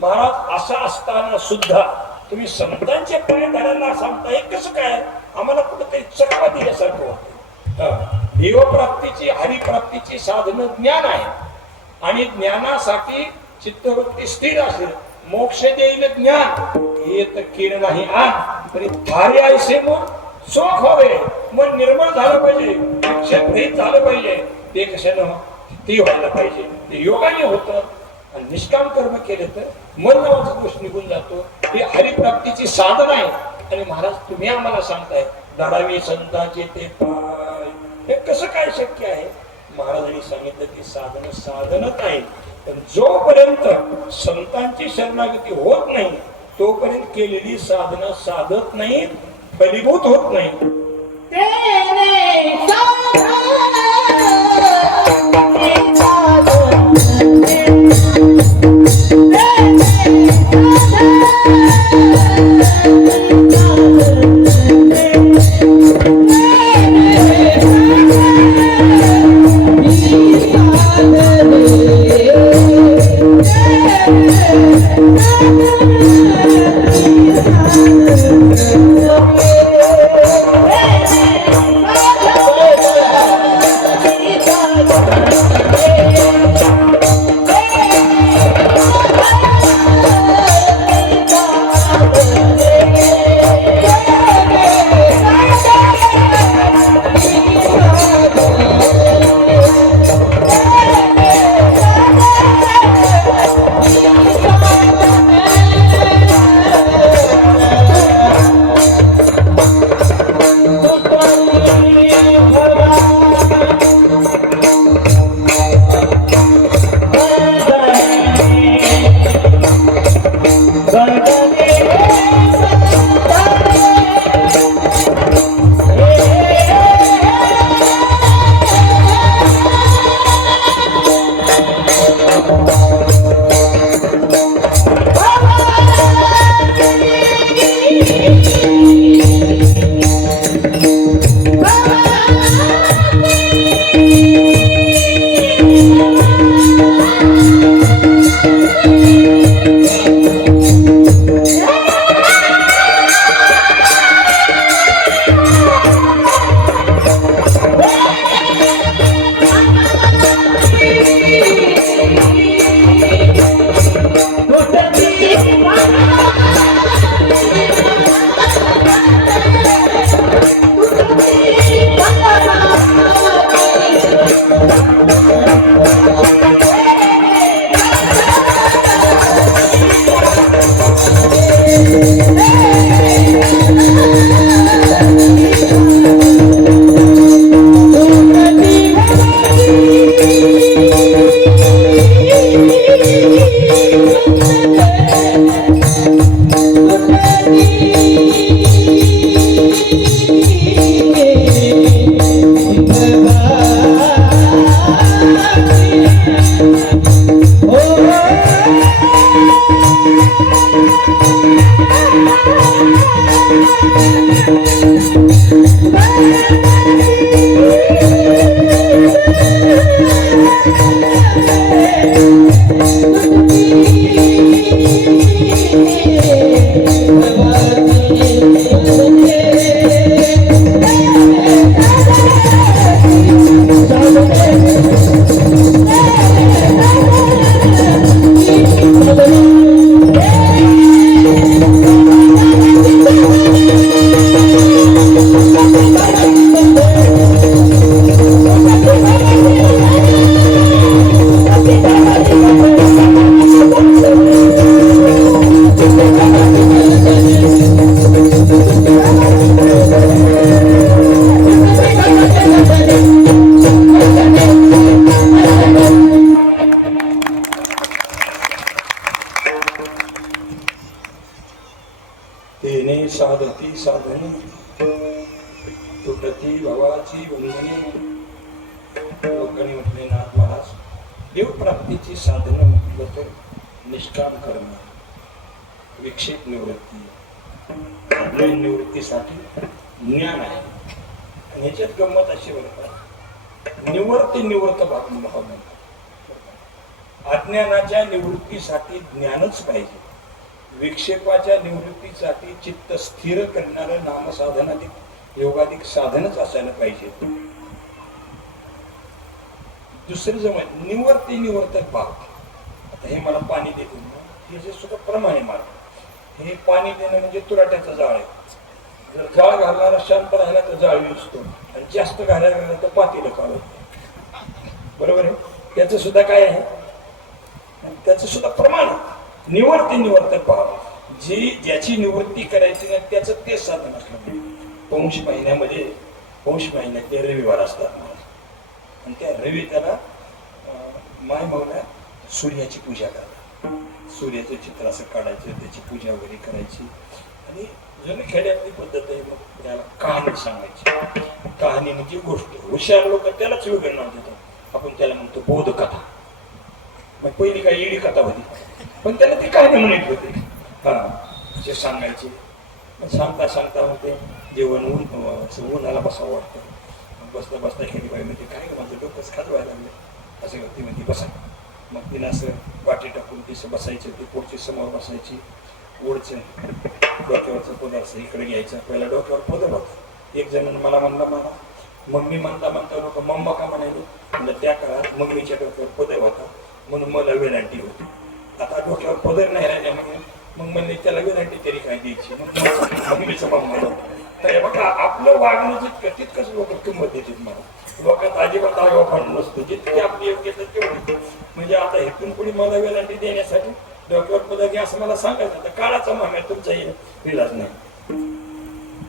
महाराज असं असताना सुद्धा तुम्ही संतांचे पाय धरायला सांगताय, कसं काय? आम्हाला कुठंतरी चकवा दिल्यासारखं होतं. देवप्राप्तीची हरिप्राप्तीची साधन ज्ञान आहे आणि ज्ञानासाठी चित्तवृत्ती स्थिर असेल, मोक्ष देईल ज्ञान. हे तर केलं नाही आण तरी धारे ऐसे मन शोक व्हावे, मन निर्मळ झालं पाहिजे, विक्षेपरहित झालं पाहिजे. ते कशानं? ते व्हायला पाहिजे. ते योगाने होतं. आणि निष्काम कर्म केले तर मन नावाचा दोष निघून जातो. हे हरिप्राप्तीची साधन आहे. आणि महाराज तुम्ही आम्हाला सांगताय धरावे संतांचे ते पाय, हे कसं काय शक्य आहे? महाराजांनी सांगितलं की साधन साधनच आहे, पण जोपर्यंत संतांची शरणागती होत नाही तोपर्यंत केलेली साधना साधत नाही, फलीभूत होत नाही. देवप्राप्तीची साधनं म्हटलं तर निष्काम कर्म, विक्षेप निवृत्ती, निवृत्तीसाठी ज्ञान आहे. आणि ह्याच्यात गंमत अशी बरोबर निवर्ती निवर्त भाव म्हणतात. अज्ञानाच्या निवृत्तीसाठी ज्ञानच पाहिजे. विक्षेपाच्या निवृत्तीसाठी चित्त स्थिर करणारं नामसाधनाधिक योगाधिक साधनच असायला पाहिजे. दुसरं जमत निवर्ती निवर्तक भाव. आता हे मला पाणी देते हे सुद्धा प्रमाणे मार्ग. हे पाणी देणं म्हणजे तुराट्याचं जाळ आहे. जर जाळ घालणारा शांत राहिला तर जाळ विजतो आणि जास्त घालायला गेला तर पातीला काढतो. बरोबर आहे. त्याचं सुद्धा काय आहे, त्याचं सुद्धा प्रमाण निवर्ती निवर्तक भाव. ज्याची निवृत्ती करायची नाही त्याचं तेच साधन असलं. पौष महिन्यात ते रविवार असतात आणि त्या रवी त्याला माय मौला सूर्याची पूजा करतात. सूर्याचं चित्र असं काढायचं, त्याची पूजा वगैरे करायची. आणि जुनी खेड्यातली पद्धत आहे. मग त्याला कहाणी सांगायची. कहाणी म्हणजे गोष्ट. हुशार लोक त्यालाच वेगळं नाव देतात. आपण त्याला म्हणतो बोधकथा. मग पहिली काही इडी कथा होती पण त्याला ती कहाणी म्हणत होती. असे सांगायचे. सांगता सांगता मग ते जेवण उन्हाला बसावं वाटतं. बसता बसता खेळी बाई म्हणजे काय माझं डोकंच खाजवायला लागलं असं ती म्हणजे बसा. मग तिला असं वाटी टाकून तिचं बसायचं. ती पुढची समोर बसायची. ओढचं डोक्यावरचं पदार्थ इकडे घ्यायचं. पहिला डोक्यावर पदर होता. एक जण मला मम्मी म्हणता लोक मम्मा का म्हणायला. म्हणजे त्या काळात मम्मीच्या डोक्यावर पदर होता म्हणून मला वेलांटी होती. आता डोक्यावर पदर नाही राहिल्यामुळे मग म्हणले त्याला वेलांटी तरी काय द्यायची. मग मम्मीचं मम्मा तर बघा आपलं वागणं जितकं तितकंच लोक किंमत देतात. मला लोकात अजिबात आगाऊपणा नसतो. जितकी आपली योग्यता तेवढी. म्हणजे आता इथून पुढे मला वेलांटी देण्यासाठी डोक्यावर पदर घ्या असं मला सांगायचं. तर काळाचा माम्या तुमचा विलाज नाही.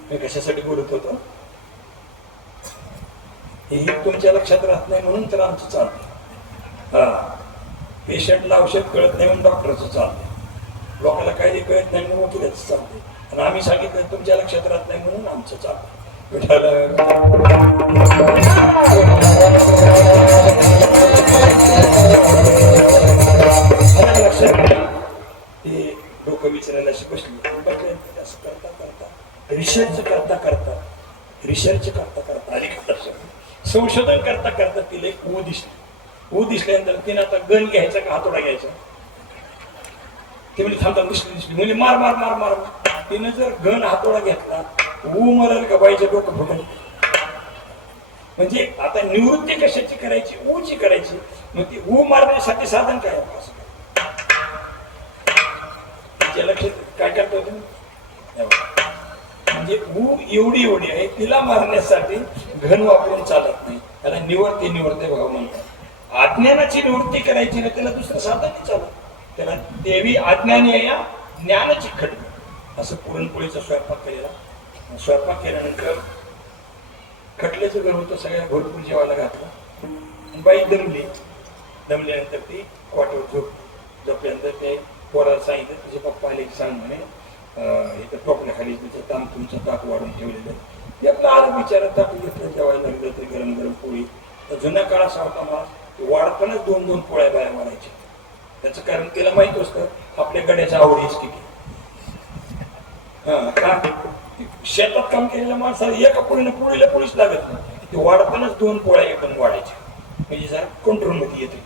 मी कशासाठी बोलत होतो हे तुमच्या लक्षात राहत नाही म्हणून तर आमचं चालतं. पेशंटला औषध कळत नाही म्हणून डॉक्टरचं चालतं. लोकांना काही कळत नाही म्हणून वकिलाचं चालते. आणि आम्ही सांगितलं तुमच्या लक्षात राहत नाही म्हणून आमचं चालतं. लक्षात ते डोकं विचारायला अशी बसली. असं रिसर्च करता आणि संशोधन करता तिला एक ऊ दिसली. दिसल्यानंतर तिने आता गण घ्यायचा का हातोडा घ्यायचा. ते म्हणजे थांबता दिसली म्हणजे मार मार मार मार. तिने जर गण हातोडा घेतला ऊ मरल का बाईचं डोकं फुटल. म्हणजे आता निवृत्ती कशाची करायची, ऊची करायची. मग ती ऊ मारण्यासाठी साधन काय असं लक्षात काय करता होतं. म्हणजे ऊ एवढी आहे तिला मारण्यासाठी घन वापरून चालत नाही. त्याला निवर्ते भाव म्हणतात. अज्ञानाची निवृत्ती करायची ना त्याला दुसरं साधन नाही चालत. त्याला देवी अज्ञानी या ज्ञानाची खटली. असं पुरणपोळीचा स्वयंपाक केल्यानंतर खटल्याचं घर होतं. सगळ्या भरपूर जेवायला घातलं. बाई दमल्यानंतर ती वाटेवर झोपल्यानंतर ते पोराला सांगितलं तुझे पप्पा आले सांग म्हणे इथं टोपल्याखाली तिचं ताम तुमचं ताक वाढून ठेवलेलं. ते आपलं आलं बिचारा ताक घेतलं जेवायला लागलं तर गरम गरम पोळी. तर जुन्या काळात सांगता मला वाढतानाच 2-2 पोळ्या बाया मारायच्या. त्याचं कारण तिला माहित असतं आपल्या गड्याच्या आवडीच किती. का शेतात काम केलेल्या माणसाला एका पोळीला पोळीच लागत नाही. ते वाढतानाच 2 पोळ्या एकदम वाढायच्या म्हणजे जरा कंट्रोल मध्ये येते.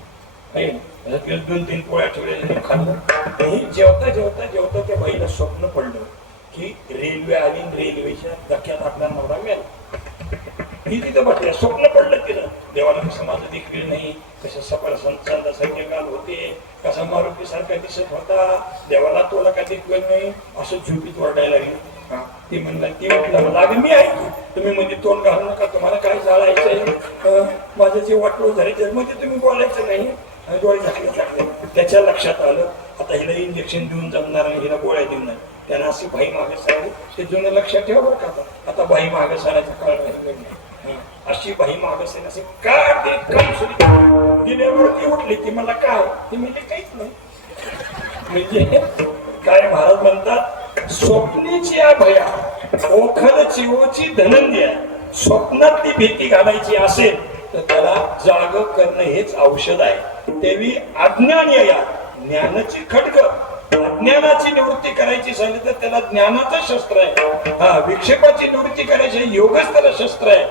2-3 पोळ्या ठेवलेल्या खाल्लं. जेवता त्या बाईला स्वप्न पडलं की रेल्वे आली. रेल्वेच्या धक्क्यात आपला नवरा मिळाला. ही तिथं बसल्या. स्वप्न पडलं तिला. देवाला कसं माझं देखील नाही. कशा सफर संतासारखे काल होते. कसा मारुती सारखा दिसत होता. देवाला तोला काय देखील नाही. असं झोपीत ओरडायला लागली. ती म्हणला ती म्हटलं लागे मी आहे. तुम्ही म्हणजे तोंड घालू नका. तुम्हाला काय जाळायचंय. माझं जे वाटलं झालं म्हणजे तुम्ही बोलायचं नाही. डोळे झाकले. त्याच्या लक्षात आलं आता हिला इंजेक्शन देऊन जमणार नाही. हिला गोळ्या देऊन नाही. त्यानं अशी बाई मागे सारली. ते जुनं लक्षात ठेवा बरं का. आता बाई मागे सारायचा काळ नाही. अशी बाई मागे सारी असे दिल्यावरती उठली ती मला काय ती म्हणजे काहीच नाही. म्हणजे काय महाराज म्हणतात स्वप्नीची भया ओखल चिवची धनंद्या. स्वप्नातली भीती घालायची असेल तर त्याला जाग करणं हेच औषध आहे. तेवी अज्ञान या ज्ञानाची खडक. अज्ञानाची निवृत्ती करायची झाली तर त्याला ज्ञानाचं शस्त्र आहे. विक्षेपाची निवृत्ती करायची योगच त्याला शस्त्र आहे.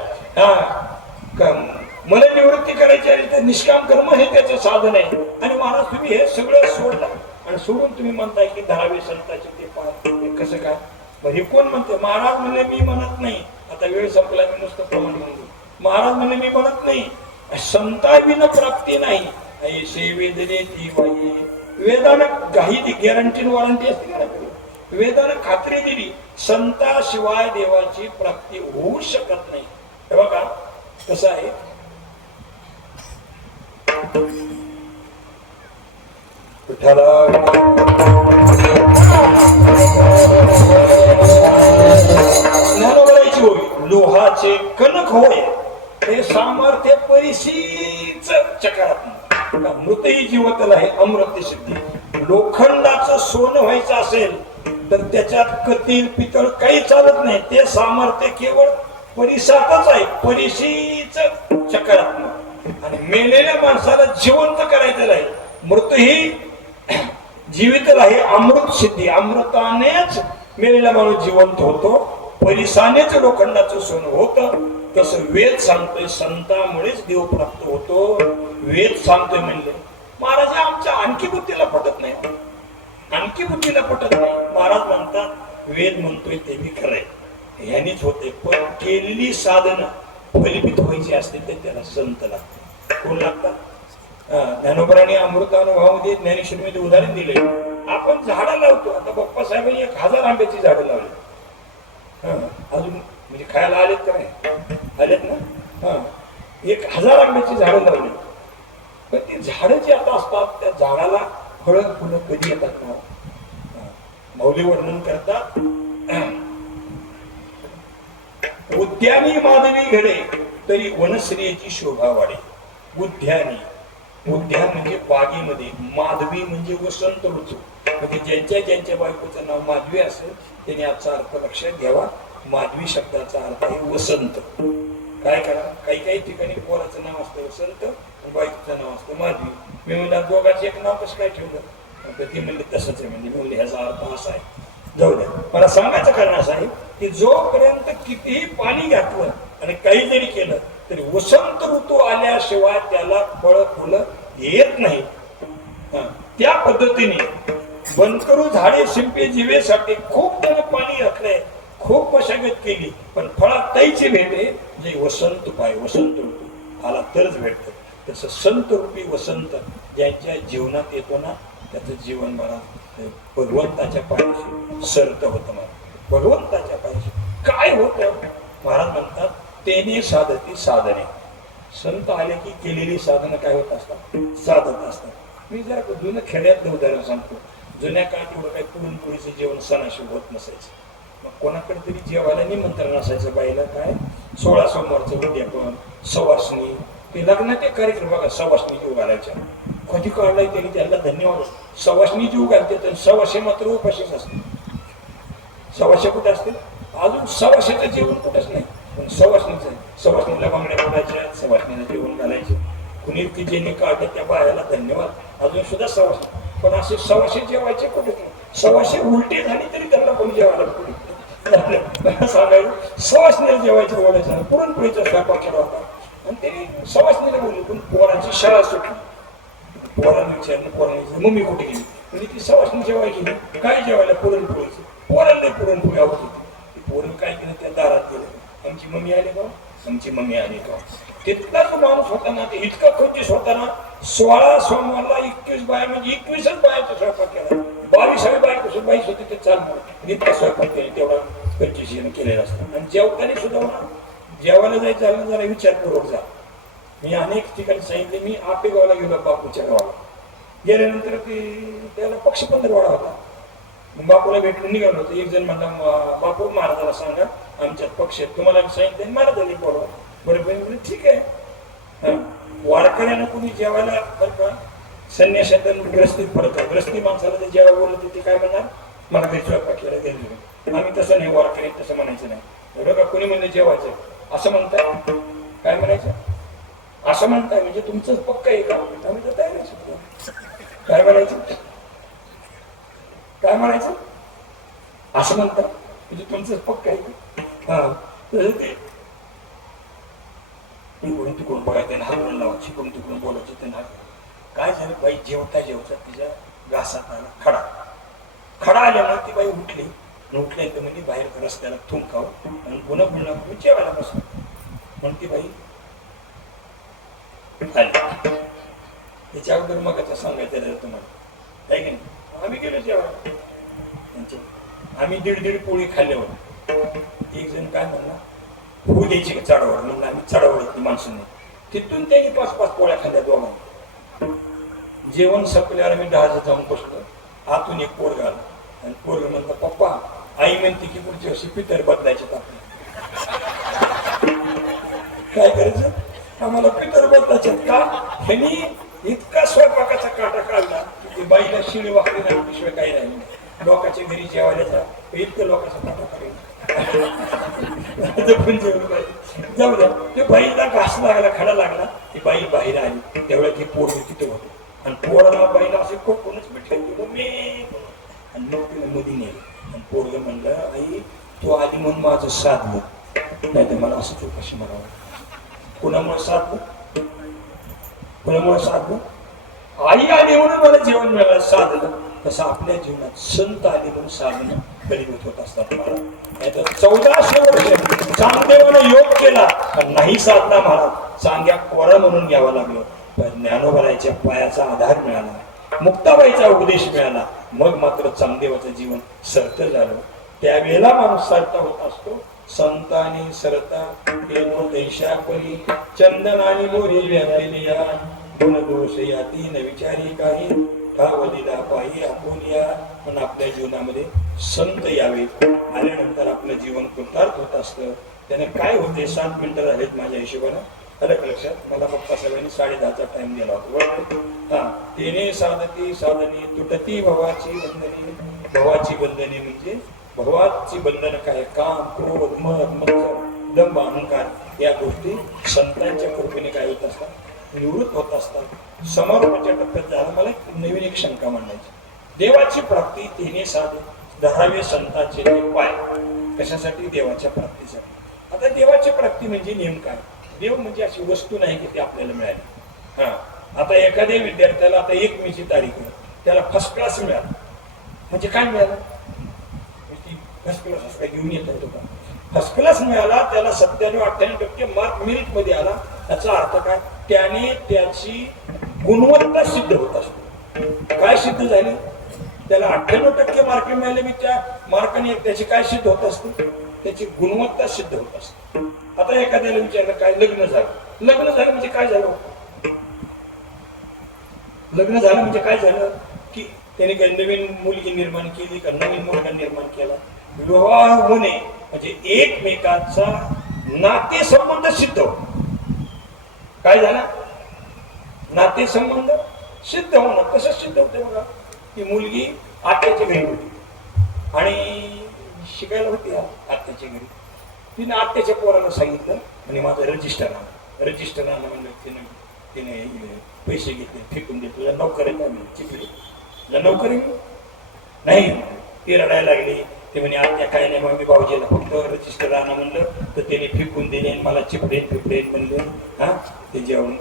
मला निवृत्ती करायची आहे तर निष्काम कर्म हे त्याचं साधन आहे. आणि महाराज तुम्ही हे सगळं सोडलं आणि सोडून तुम्ही म्हणताय की धरावे संतांचे ते पाय, हे कसं काय? मग हे कोण म्हणते? महाराज म्हणले मी म्हणत नाही. आता वेळ संपला, मी नुसतं प्रमाण म्हणतो. महाराज म्हणले मी म्हणत नाही. संताविन प्राप्ती नाही ऐसे वेदने ती बाई. वेदानं काही ती गॅरंटी वॉरंटी असते का? वेदानं खात्री दिली संताशिवाय देवाची प्राप्ती होऊ शकत नाही. हे बघा कसं आहे. ज्ञानोबरायची होय लोहाचे कणक होय हे सामर्थ्य परिशीच चकारात्मक. मृतही जीवतल आहे अमृत सिद्धी. लोखंडाचं सोनं व्हायचं असेल तर त्याच्यात कतील पितळ काही चालत नाही. ते सामर्थ्य केवळ परिसातच आहे, परिशीच चकारात्मक. आणि मेलेल्या माणसाला जिवंत करायचं आहे. मृत ही जीवित आहे अमृत सिद्धी. अमृतानेच मेलेला माणूस जिवंत होतो, परिसानेच लोखंडाचं सोनं होतं. तसं वेद सांगतोय संतामुळेच देव प्राप्त होतो. वेद सांगतोय म्हणले महाराज आमच्या आणखी बुद्धीला पटत नाही, आणखी बुद्धीला पटत नाही. महाराज म्हणतात वेद म्हणतोय ते मी खरंय, ह्यानीच होते. पण केलेली साधना फलित व्हायची असते तर त्याला संत लागते. कोण लागतात? ज्ञानोबरांनी अमृतानुभवामध्ये ज्ञानेश्वरीमध्ये उदाहरण दिले. आपण झाडं लावतो. आता बाप्पा साहेबांनी 1000 आंब्याची झाडं लावली. अजून म्हणजे खायला आलेत का नाही? आलेत ना? 1000 आंब्याची झाडं लावली. पण ती झाडं जी आता असतात त्या झाडाला फळं फुलं कधी येतात ना? मौली वर्णन करतात. उद्यानी माधवी घडे तरी वनश्रेयची शोभा वाढे. उद्यानी, उद्यान म्हणजे बागेमध्ये, माधवी म्हणजे वसंत ऋतू. म्हणजे ज्यांच्या ज्यांच्या बायकोचं नाव माधवी असेल त्यांनी आजचा अर्थ लक्षात घ्यावा. माधवी शब्दाचा अर्थ आहे वसंत. काय करा, काही काही ठिकाणी पोराचं नाव असतं वसंत आणि बायकोचं नाव असतं माधवी. मी म्हणलं दोघांचं एक नाव कसं काय ठेवलं? तर ती म्हणली तसंच आहे. म्हणजे म्हणले ह्याचा अर्थ असा आहे. जाऊ द्या, मला सांगायचं कारण असं आहे की जोपर्यंत कितीही पाणी घातलं आणि काही जरी केलं तरी वसंत ऋतू आल्याशिवाय त्याला फळ फुलं येत नाही. त्या पद्धतीने बनकरू झाडे शिंपे जीवेसाठी खूप त्यानं पाणी घातलंय, खूप मशागत केली, पण फळात ताईची भेटे जे वसंत पाय, वसंत ऋतू आला तरच भेटत. तसं संत रूपी वसंत ज्यांच्या जीवनात येतो ना त्याचं जीवन मला भगवंताच्या पायाशी सरत होतं. मला भगवंताच्या पायाशी काय होतं? महाराज म्हणतात तेने साधती साधने. संत आले की केलेली साधनं काय होत असतात? साधत असतात. मी जरा जुनं खेड्यातलं उदाहरण सांगतो. जुन्या काळात एवढं काही पुरणपोळीचं जेवण सणाशिव होत नसायचं. मग कोणाकडे तरी जेवायला निमंत्रण असायचं. बाईला काय 16 सोमवारचं उद्यापन, सवासणी, ते लग्नाचे कार्यक्रम बघा. सवासणी जीव घालायच्या कधी काढलाय तरी त्याला धन्यवाद. सवासणी जीव घालते तर सवाशे मात्र उपाशीच असते. सवाशे कुठे असते? अजून सवाशेचं जेवण कुठंच नाही. पण सवासणीचं, सवासणीला बांगड्या फोडायच्या, सवासणीला जेवण घालायचे. कुणी की ज्यांनी काढलं त्या बायाला धन्यवाद. अजून सुद्धा सवासणी. पण असे सवाशे जेवायचे कुठे नाही. सवाशे उलटे झाली तरी त्यांना कोणी जेवायला पुढे सांगायला सवासणीला जेवायचं बोलायचं. पुरणपोळीचा स्वयंपाक केला होता आणि ते सवासणीला बोलले. पण पोरांची शाळा सुटली. पोरांनी विचारलं, पोरांनी मम्मी कुठे गेली? म्हणजे ती सवासणी जेवाय गेली. काय जेवायला? पुरणपोळीचं. पोरांना पुरणपोळी आवडत होती. पोरण काय केलं? त्या दारात गेलं. आमची मम्मी आली का? आमची मम्मी आली का? तिथला जो माणूस होता ना ते इतका खंतीस होता ना. 16 सोमवारला 21 बाया म्हणजे 21च बायाचा स्वयंपाक केला. 22 बायको बाईस होती ते चालणार इतका स्वयंपाक केला. तेवढा 25 केलेला असतो. आणि जेवताना सुद्धा म्हणा जेवायला जायचं झालं जरा विचारपूर्वक जा. मी अनेक ठिकाणी सांगितले. मी आपेगावला गेलो बापूच्या गावाला. गेल्यानंतर ते त्याला पक्षपंधरवाडा होता. बापूला भेटून निघालो होतो. एक जण म्हणला बापू महाराजाला सांगा आमच्यात पक्ष आहेत. तुम्हाला सांगितलं महाराजांनी बोलवा. बरोबर म्हणजे ठीक आहे. वारकऱ्यानं कोणी जेवायला बरं का संन्यासात ग्रस्तीत फरक आहे. ग्रस्ती माणसाला ते जेव्हा बोलत ते काय म्हणणार? मला घरी स्वयंपाक केला गेलो. आम्ही तसं नाही, वारकरी तसं म्हणायचं नाही. बरं का? कोणी म्हणलं जेवायचं असं म्हणताय, काय म्हणायचं? असं म्हणताय म्हणजे तुमचंच पक्क आहे का? आम्ही तर तयार आहे. काय म्हणायचं? काय म्हणायचं? असं म्हणता म्हणजे तुमचंच पक्क आहे का? हा ते इकडून तिकडून बघायचं त्यांना हातून लावायची, इकडून तिकडून बोलायचं त्यांना. काय झालं, बाई जेवता जेवता तिच्या घासात आला खडा. खडा आल्यामुळे ती बाई उठली, उठल्यानंतर म्हणजे बाहेर रस्त्याला थुंकावं आणि पुन्हा पुन्हा जेवायला बसली. पण ती बाई आली. त्याच्या अगोदर मग आता सांगायचं राहिलं तुम्हाला, आहे की नाही. आम्ही गेलो जेवायला त्यांच्या, आम्ही 1.5 पोळी खाल्ल्यावर एक जण काय म्हणला, होऊ द्यायची का चढावड, म्हणून आम्ही चढावडतली माणसं नाही. तिथून त्यांनी 5-5 पोळ्या खाल्ल्या दोघांनी. जेवण संपल्यावर आम्ही 10 जाऊन बसलो. आतून एक पोरगा आला आणि पोरगा म्हणलं, पप्पा आई म्हणते की पुढच्या वर्षी पितर बदलायचे आपले. काय करायचं, आम्हाला पितर बदलायचे का. ह्यांनी इतका स्वयंपाकाचा काटा काढला की बाईला शिळी वाकडी नाही, शिवाय काही राहिली नाही. लोकांच्या घरी जेवायला जा, इतकं लोकांचा काटा काढला. जाऊ द्या, ते बाईला घास लागला, खडा लागला, ती बाई बाहेर आली. त्यावेळेला ती पोरगी तिथे होती आणि पोराला बाईला असे कोणच मिठाई आणि मग तिला मध्ये नेलं. आणि पोरग म्हणलं, आई तू आधी म्हणून माझं साधलं, नाही तर मला असं चौकशी म्हणावं. कुणामुळे साधलं, कुणामुळे साधलं. आई आली म्हणून मला जेवण मिळालं, साधलं. तसं आपल्या जीवनात संत आले म्हणून साधनं फलीभूत होत असतात. मला नाही तर 1400 वर्ष चांगदेवानं योग केला पण नाही साधला महाराज. चांग्या कोरा म्हणून घ्यावा लागलो. पण ज्ञानोबाईच्या पायाचा आधार मिळाला, मुक्ताबाईचा उपदेश मिळाला, मग मात्र चांगदेवाचं जीवन सरत झालं. त्यावेळेला माणूस सरता होत असतो. संतांनी सरता गेलो देशापरी, चंदनानी मोरी व्यापलेल्या, गुणदोष याती न विचारी काही, भावलीला पायी आपण या. पण आपल्या जीवनामध्ये संत यावे, आल्यानंतर आपलं जीवन कृतार्थ होत असतं. त्याने काय होते, 7 मिनिटं झालेत माझ्या हिशोबानं, अलग लक्षात. मला फक्त सगळ्यांनी 10:30चा टाइम दिला होता. हा, तेने साधती साधनी तुटती भवाची बंधनी. भवाची बंधने म्हणजे भवाची बंधन काय, काम, क्रोध, मद, मत्सर, दंभ, अहंकार या गोष्टी संतांच्या कृपेने काय होत असतात, निवृत्त होत असतात. समारोपाच्या टप्प्यात झाला. मला नवीन एक शंका मांडायची. देवाची प्राप्ती तिने साधे 10वे संतांचे पाय कशासाठी, देवाच्या प्राप्तीसाठी. आता देवाची प्राप्ती म्हणजे नेमका देव म्हणजे अशी वस्तू नाही की ती आपल्याला मिळाली. हा, आता एखाद्या विद्यार्थ्याला आता 1 मेची तारीख आहे, त्याला फर्स्ट क्लास मिळाला म्हणजे काय मिळालं, फर्स्ट क्लास असं काय घेऊन येत होतो का. फर्स्ट क्लास मिळाला, त्याला 97-98% मार्क मिरिट मध्ये आला. याचा अर्थ काय, त्याने त्याची गुणवत्ता सिद्ध होत असते. काय सिद्ध झाले, त्याला 98% मार्क मिळाले की त्या मार्काने त्याची काय सिद्ध होत असते, त्याची गुणवत्ता सिद्ध होत असते. आता एखाद्याला विचारलं काय, लग्न झालं. लग्न झालं म्हणजे काय झालं, लग्न झालं म्हणजे काय झालं की त्याने काही नवीन मुलगी निर्माण केली का नवीन मुलगा निर्माण केला. विवाह होणे म्हणजे एकमेकांचा नातेसंबंध सिद्ध हो. काय झाला, नातेसंबंध सिद्ध होणं. कसं सिद्ध होते बघा, ती मुलगी आत्याच्या घरी होती आणि शिकायला होती आत्याच्या घरी. तिने आत्याच्या पोराला सांगितलं आणि माझं रजिस्टर आणा म्हणलं. तिने पैसे घेतले, फेकून घेतले. तुला नोकरी चिकली, तुला नोकरी नाही. ती रडायला लागली. ते म्हणे आत्या काय नाही, मग मी भाऊजीला फक्त रजिस्टर आणा म्हणलं तर त्याने फेकून दिले आणि मला चिपडेन म्हणलं. हा, ते जेवण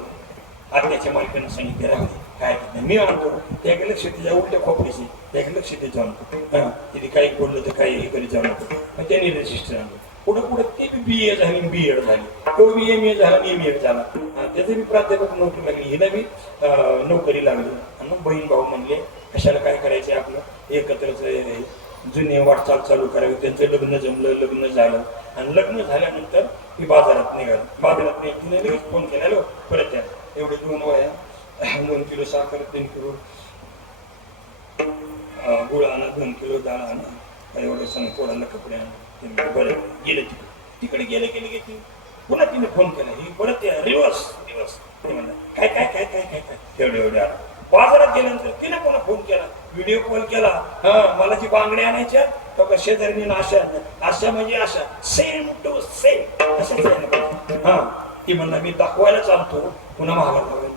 आत्याच्या मालकानं सांगितलं राहते काय नाही, मी आणतो. त्याकडे लक्ष तिच्या उलट्या खोपडीची, त्याकडे लक्ष ते जाऊन हा, तिथे काही बोललं तर काही हे कधी जाऊ नको. मग त्यांनी रजिस्टर आणलं. पुढं ती BA झाली, BEd झाली, तो MA झाला, MA झाला. त्याचे मी प्राध्यापक नोकरी लागली, हिला मी नोकरी लागली. आणि मग बहीण भाऊ म्हणले कशाला काय करायचे, आपलं एकत्रच जुने वाटचाल चालू करावी. त्यांचं लग्न जमलं, लग्न झालं आणि लग्न झाल्यानंतर ती बाजारात निघाली. बाजारात तिने लगेच फोन केला, लो परत त्या एवढे 2 वया, 2 किलो साखर, 3 किलो गुळ आणा, 2 किलो डाळ आणा, एवढं सांग, पोराला कपडे आणा. बरं गेले तिकडे गेले की पुन्हा तिने फोन केला. ही परत रिवर्स ते म्हणा काय काय काय काय काय काय एवढे आला. बाजारात गेल्यानंतर तिने पुन्हा फोन केला, व्हिडिओ कॉल केला. हा, मला जी बांगड्या आणायच्या तर शेजारीने आशा म्हणजे आशा, सेम टू सेम असंच आहे ना. हा, ती म्हणला मी दाखवायला चालतो, पुन्हा महागात लावायला.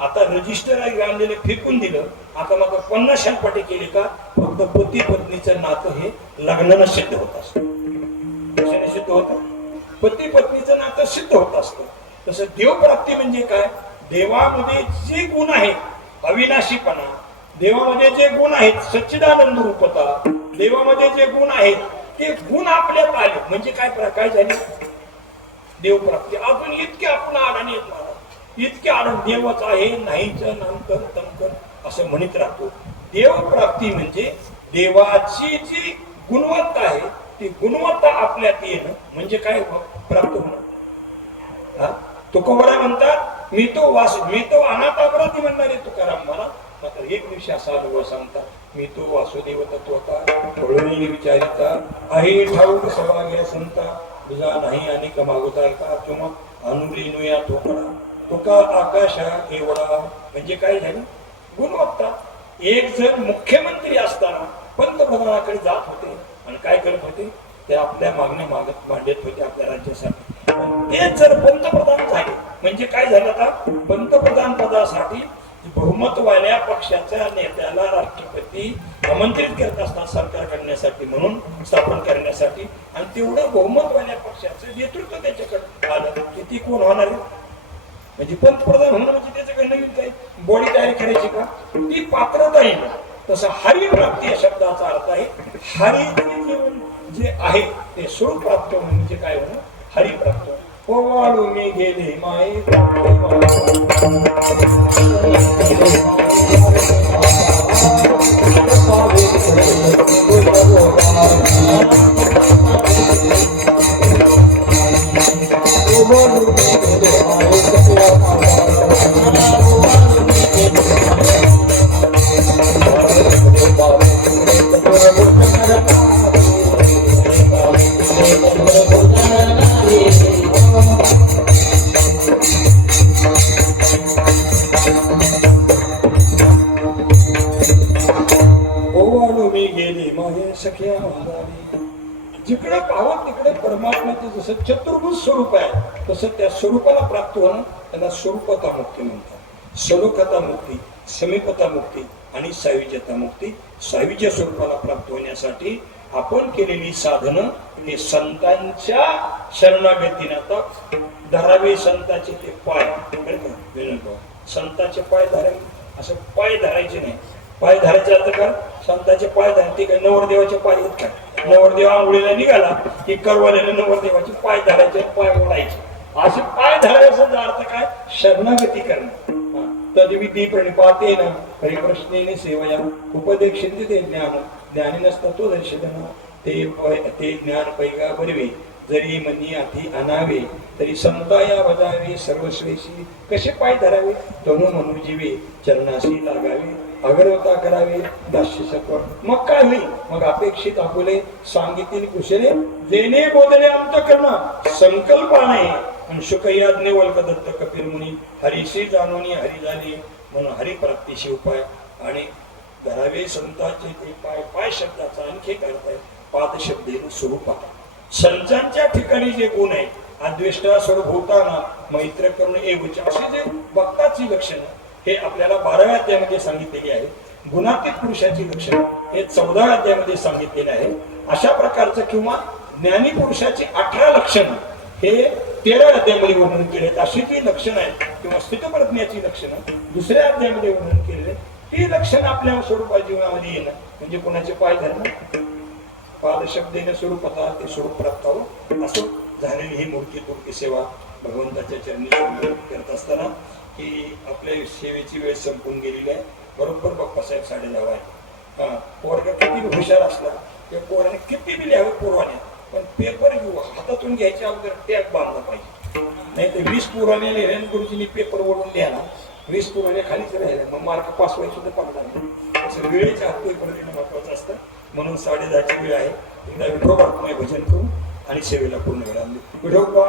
आता रजिस्टर आणलेले फेकून दिलं. आता मग 50 शांतपाटी केली का, फक्त पती पत्नीचं नातं हे लग्नानं सिद्ध होत असतं. कशाने सिद्ध होतं, पती पत्नीचं नातं सिद्ध होत असतं. तसं देवप्राप्ती म्हणजे काय? देवामध्ये जे गुण आहेत, अविनाशीपणा, देवामध्ये जे गुण आहेत, सच्चिदानंद रूपता, देवामध्ये जे गुण आहेत ते गुण आपल्यात आले म्हणजे काय झाले? देवप्राप्ती. अजून इतके आपण अडाणी येत मला, इतके आनंद देवच आहे नाहीच नंतर तंकर असं म्हणत राहतो. देवप्राप्ती म्हणजे देवाची जी गुणवत्ता आहे ती गुणवत्ता आपल्यात येणं म्हणजे काय? प्राप्त होणं. तुकोबरा म्हणतात मी तो अनाथापराधी म्हणणारे तुकाराम मला. मात्र एक दिवशी असा अनुभव सांगतात, मी तो वासुदेव तत्वता थोडे विचारिता आहे ठाऊक सवा घ्या संता तुझा नाही अनेक मागवता का किंवा अनुलीनुया तुका आकाशा एवढा म्हणजे काय झालं? गुणवत्ता. एक जण मुख्यमंत्री असताना पंतप्रधानाकडे जात होते आणि काय करत होते? ते आपल्या मागण्या मांडत होते आपल्या राज्यासाठी. ते जर पंतप्रधान झाले म्हणजे काय झालं? आता पंतप्रधान पदासाठी बहुमतवाल्या पक्षाच्या नेत्याला राष्ट्रपती आमंत्रित करत असतात सरकार करण्यासाठी, म्हणून स्थापन करण्यासाठी. आणि तेवढं बहुमतवाल्या पक्षाचं नेतृत्व त्याच्याकडे आलं. किती कोण होणार आहे? म्हणजे पंतप्रधान होणं म्हणजे त्याच्याकडे नवीन काही बॉडी तयारी करायची का? ती पात्रता येईल. तसं हरिप्राप्ती या शब्दाचा अर्थ आहे हरी जीवन जे आहे ते स्वरूप प्राप्त होणं म्हणजे काय होणं? हरिप्राप्त. ओवाळू मी गेले माये जिकडे पाहत तिकडे परमात्म्याचे जसं चतुर्भुज स्वरूप आहे तसं त्या स्वरूपाला प्राप्त होणं त्याला स्वरूपता मुक्ती म्हणतात. स्वरूपता मुक्ती, समीपता मुक्ती आणि सायुज्यता मुक्ती. सायुज्य स्वरूपाला प्राप्त होण्यासाठी आपण केलेली साधनं हे संतांच्या शरणागतीने. आता धरावे संतांचे ते पाय, संतांचे पाय धरावे असं पाय धरायचे नाही. पाय धरायचे आता का? संतांचे पाय धरते काय? नवरदेवाचे पाय आहेत का? नवरदेव आंघोळीला निघाला की करवलेले नवरदेवाचे पाय धरायचे, पाय ओढायचे. असे पाय धरायचा अर्थ काय? शरणागती करणं. तद्विधी प्रणिपाते न परिप्रश्नेने सेवया उपदेक्षित ते ज्ञान ज्ञानी नसता तो दर्शना ते ज्ञान पैगा बरवे जरी मनी अति अनावे तरी संताया बजावे सर्वश्रेशी. कसे पाय धरावे? तनु मनु जीवे चरणाशी लागावे अगरवता करावे दास्य सत्व. मग काय होईल? मग अपेक्षित आपुले सांगितले कुशले जेणे बोधले अंतकरण संकल्पाने आणि शुकयाज्ञे वल्कदत्त कपिल मुनी हरीशी जाणूनी हरी झाली म्हणून हरिप्राप्तीशी उपाय. आणि धरावे संतांचे ते पाय. पाय शब्दाचा आणखी अर्थ आहे पाद शब्देन स्वरूपात. संतांच्या ठिकाणी जे गुण आहेत अद्वेष्टा सर्वभूताना मैत्र करून एवच असे जे भक्ताची लक्षणं हे आपल्याला 12व्या अध्यायामध्ये सांगितलेली आहे. गुणातीत पुरुषाची लक्षणं हे 14व्या अध्यायामध्ये सांगितलेले आहे. अशा प्रकारचं किंवा ज्ञानी पुरुषाची 18 लक्षणं हे 13व्या अध्यायामध्ये वर्णन केले. अशी ती लक्षणं आहेत किंवा स्थितप्रज्ञाची लक्षणं दुसऱ्या अध्यायामध्ये वर्णन केलेले. ती लक्षणं आपल्या स्वरूपा जीवनामध्ये येणं म्हणजे कोणाचे पाय धरणं. पाद शब्देने स्वरूपता ते स्वरूप प्राप्त व्हावं असं झालेली ही मूर्ती तुर्की सेवा भगवंताच्या चरणी करत असताना की आपल्या सेवेची वेळ संपून गेलेली आहे. बरोबर बाप्पासाहेब 10:30 आहे. पोरगा किती हुशार असला त्या पोराने किती बी लिहावे पूर्वाने पण पेपर हातातून घ्यायच्या अगोदर टॅग बांधला पाहिजे. नाही तर 20 पूर्वाने लिहिले गुरुजींनी पेपर ओढून लिहायला 20 पूर्वाने खालीच राहिले मग मार्क पास व्हायचे सुद्धा पडणार नाही. असं वेळेच्या हातोपर्यंत महत्वाचं असतं. म्हणून 10:30ची वेळ आहे. एकदा विठोबामय भजन करू आणि सेवेला पूर्ण वेळा विठोबा.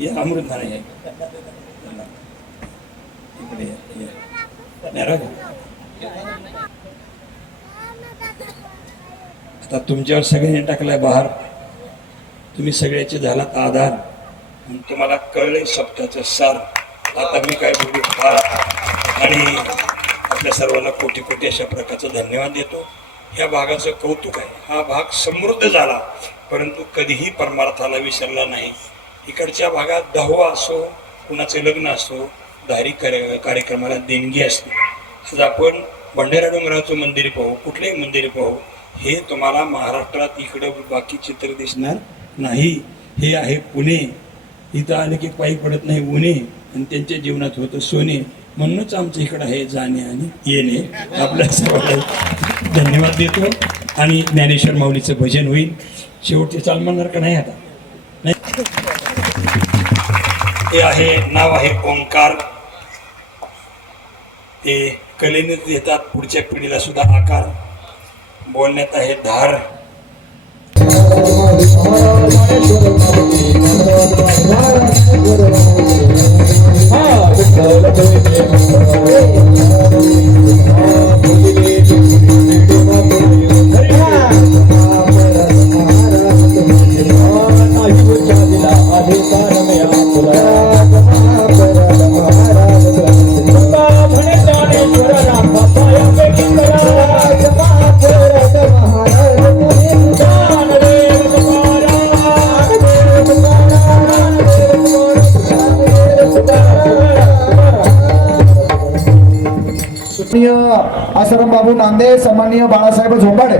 या अमृत नाणे आहे इकडे या. नारळ. आता तुमच्यावर सगळ्यांनी टाकलाय बहार, तुम्ही सगळ्याचे झालात आधार, आणि तुम्हाला कळले सप्ताचं सार. आता मी काय बोलू फार, आणि आपल्या सर्वांना कोटी कोटी अशा प्रकारचं धन्यवाद देतो. या भागाचं कौतुक आहे. हा भाग समृद्ध झाला परंतु कधीही परमार्थाला विसरला नाही. इकडच्या भागात दहावा असो, कुणाचे लग्न असो, धारी कार्यक्रमाला देणगी असते. आज आपण भंडारा डोंगराचं मंदिर पाहू, कुठलेही मंदिर पाहू, हे तुम्हाला महाराष्ट्रात इकडं बाकी चित्र दिसणार नाही. हे आहे पुणे. इथं आले की पायी पडत नाही उणे, आणि त्यांच्या जीवनात होतं सोने. म्हणूनच आमचं इकडं आहे जाणे आणि येणे. आपल्या सर्वांना धन्यवाद देतो. आणि ज्ञानेश्वर माऊलीचं भजन होईल. शेवटचे चाल म्हणणार का नाही? आता नाही. हे आहे, नाव आहे ओंकार. ते कलेने देतात पुढच्या पिढीला सुद्धा आकार. बोलण्यात आहे धार. आसाराम बाबू नांदे, सन्माननीय बाळासाहेब झोंबाडे,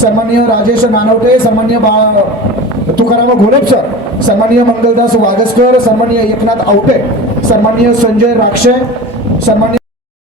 सन्माननीय राजेश नानवटे, सन्माननीय तुकाराम घोलपसर, सन्माननीय मंगलदास वागसकर, सन्माननीय एकनाथ आवटे, सन्माननीय संजय राक्षे, सन्माननीय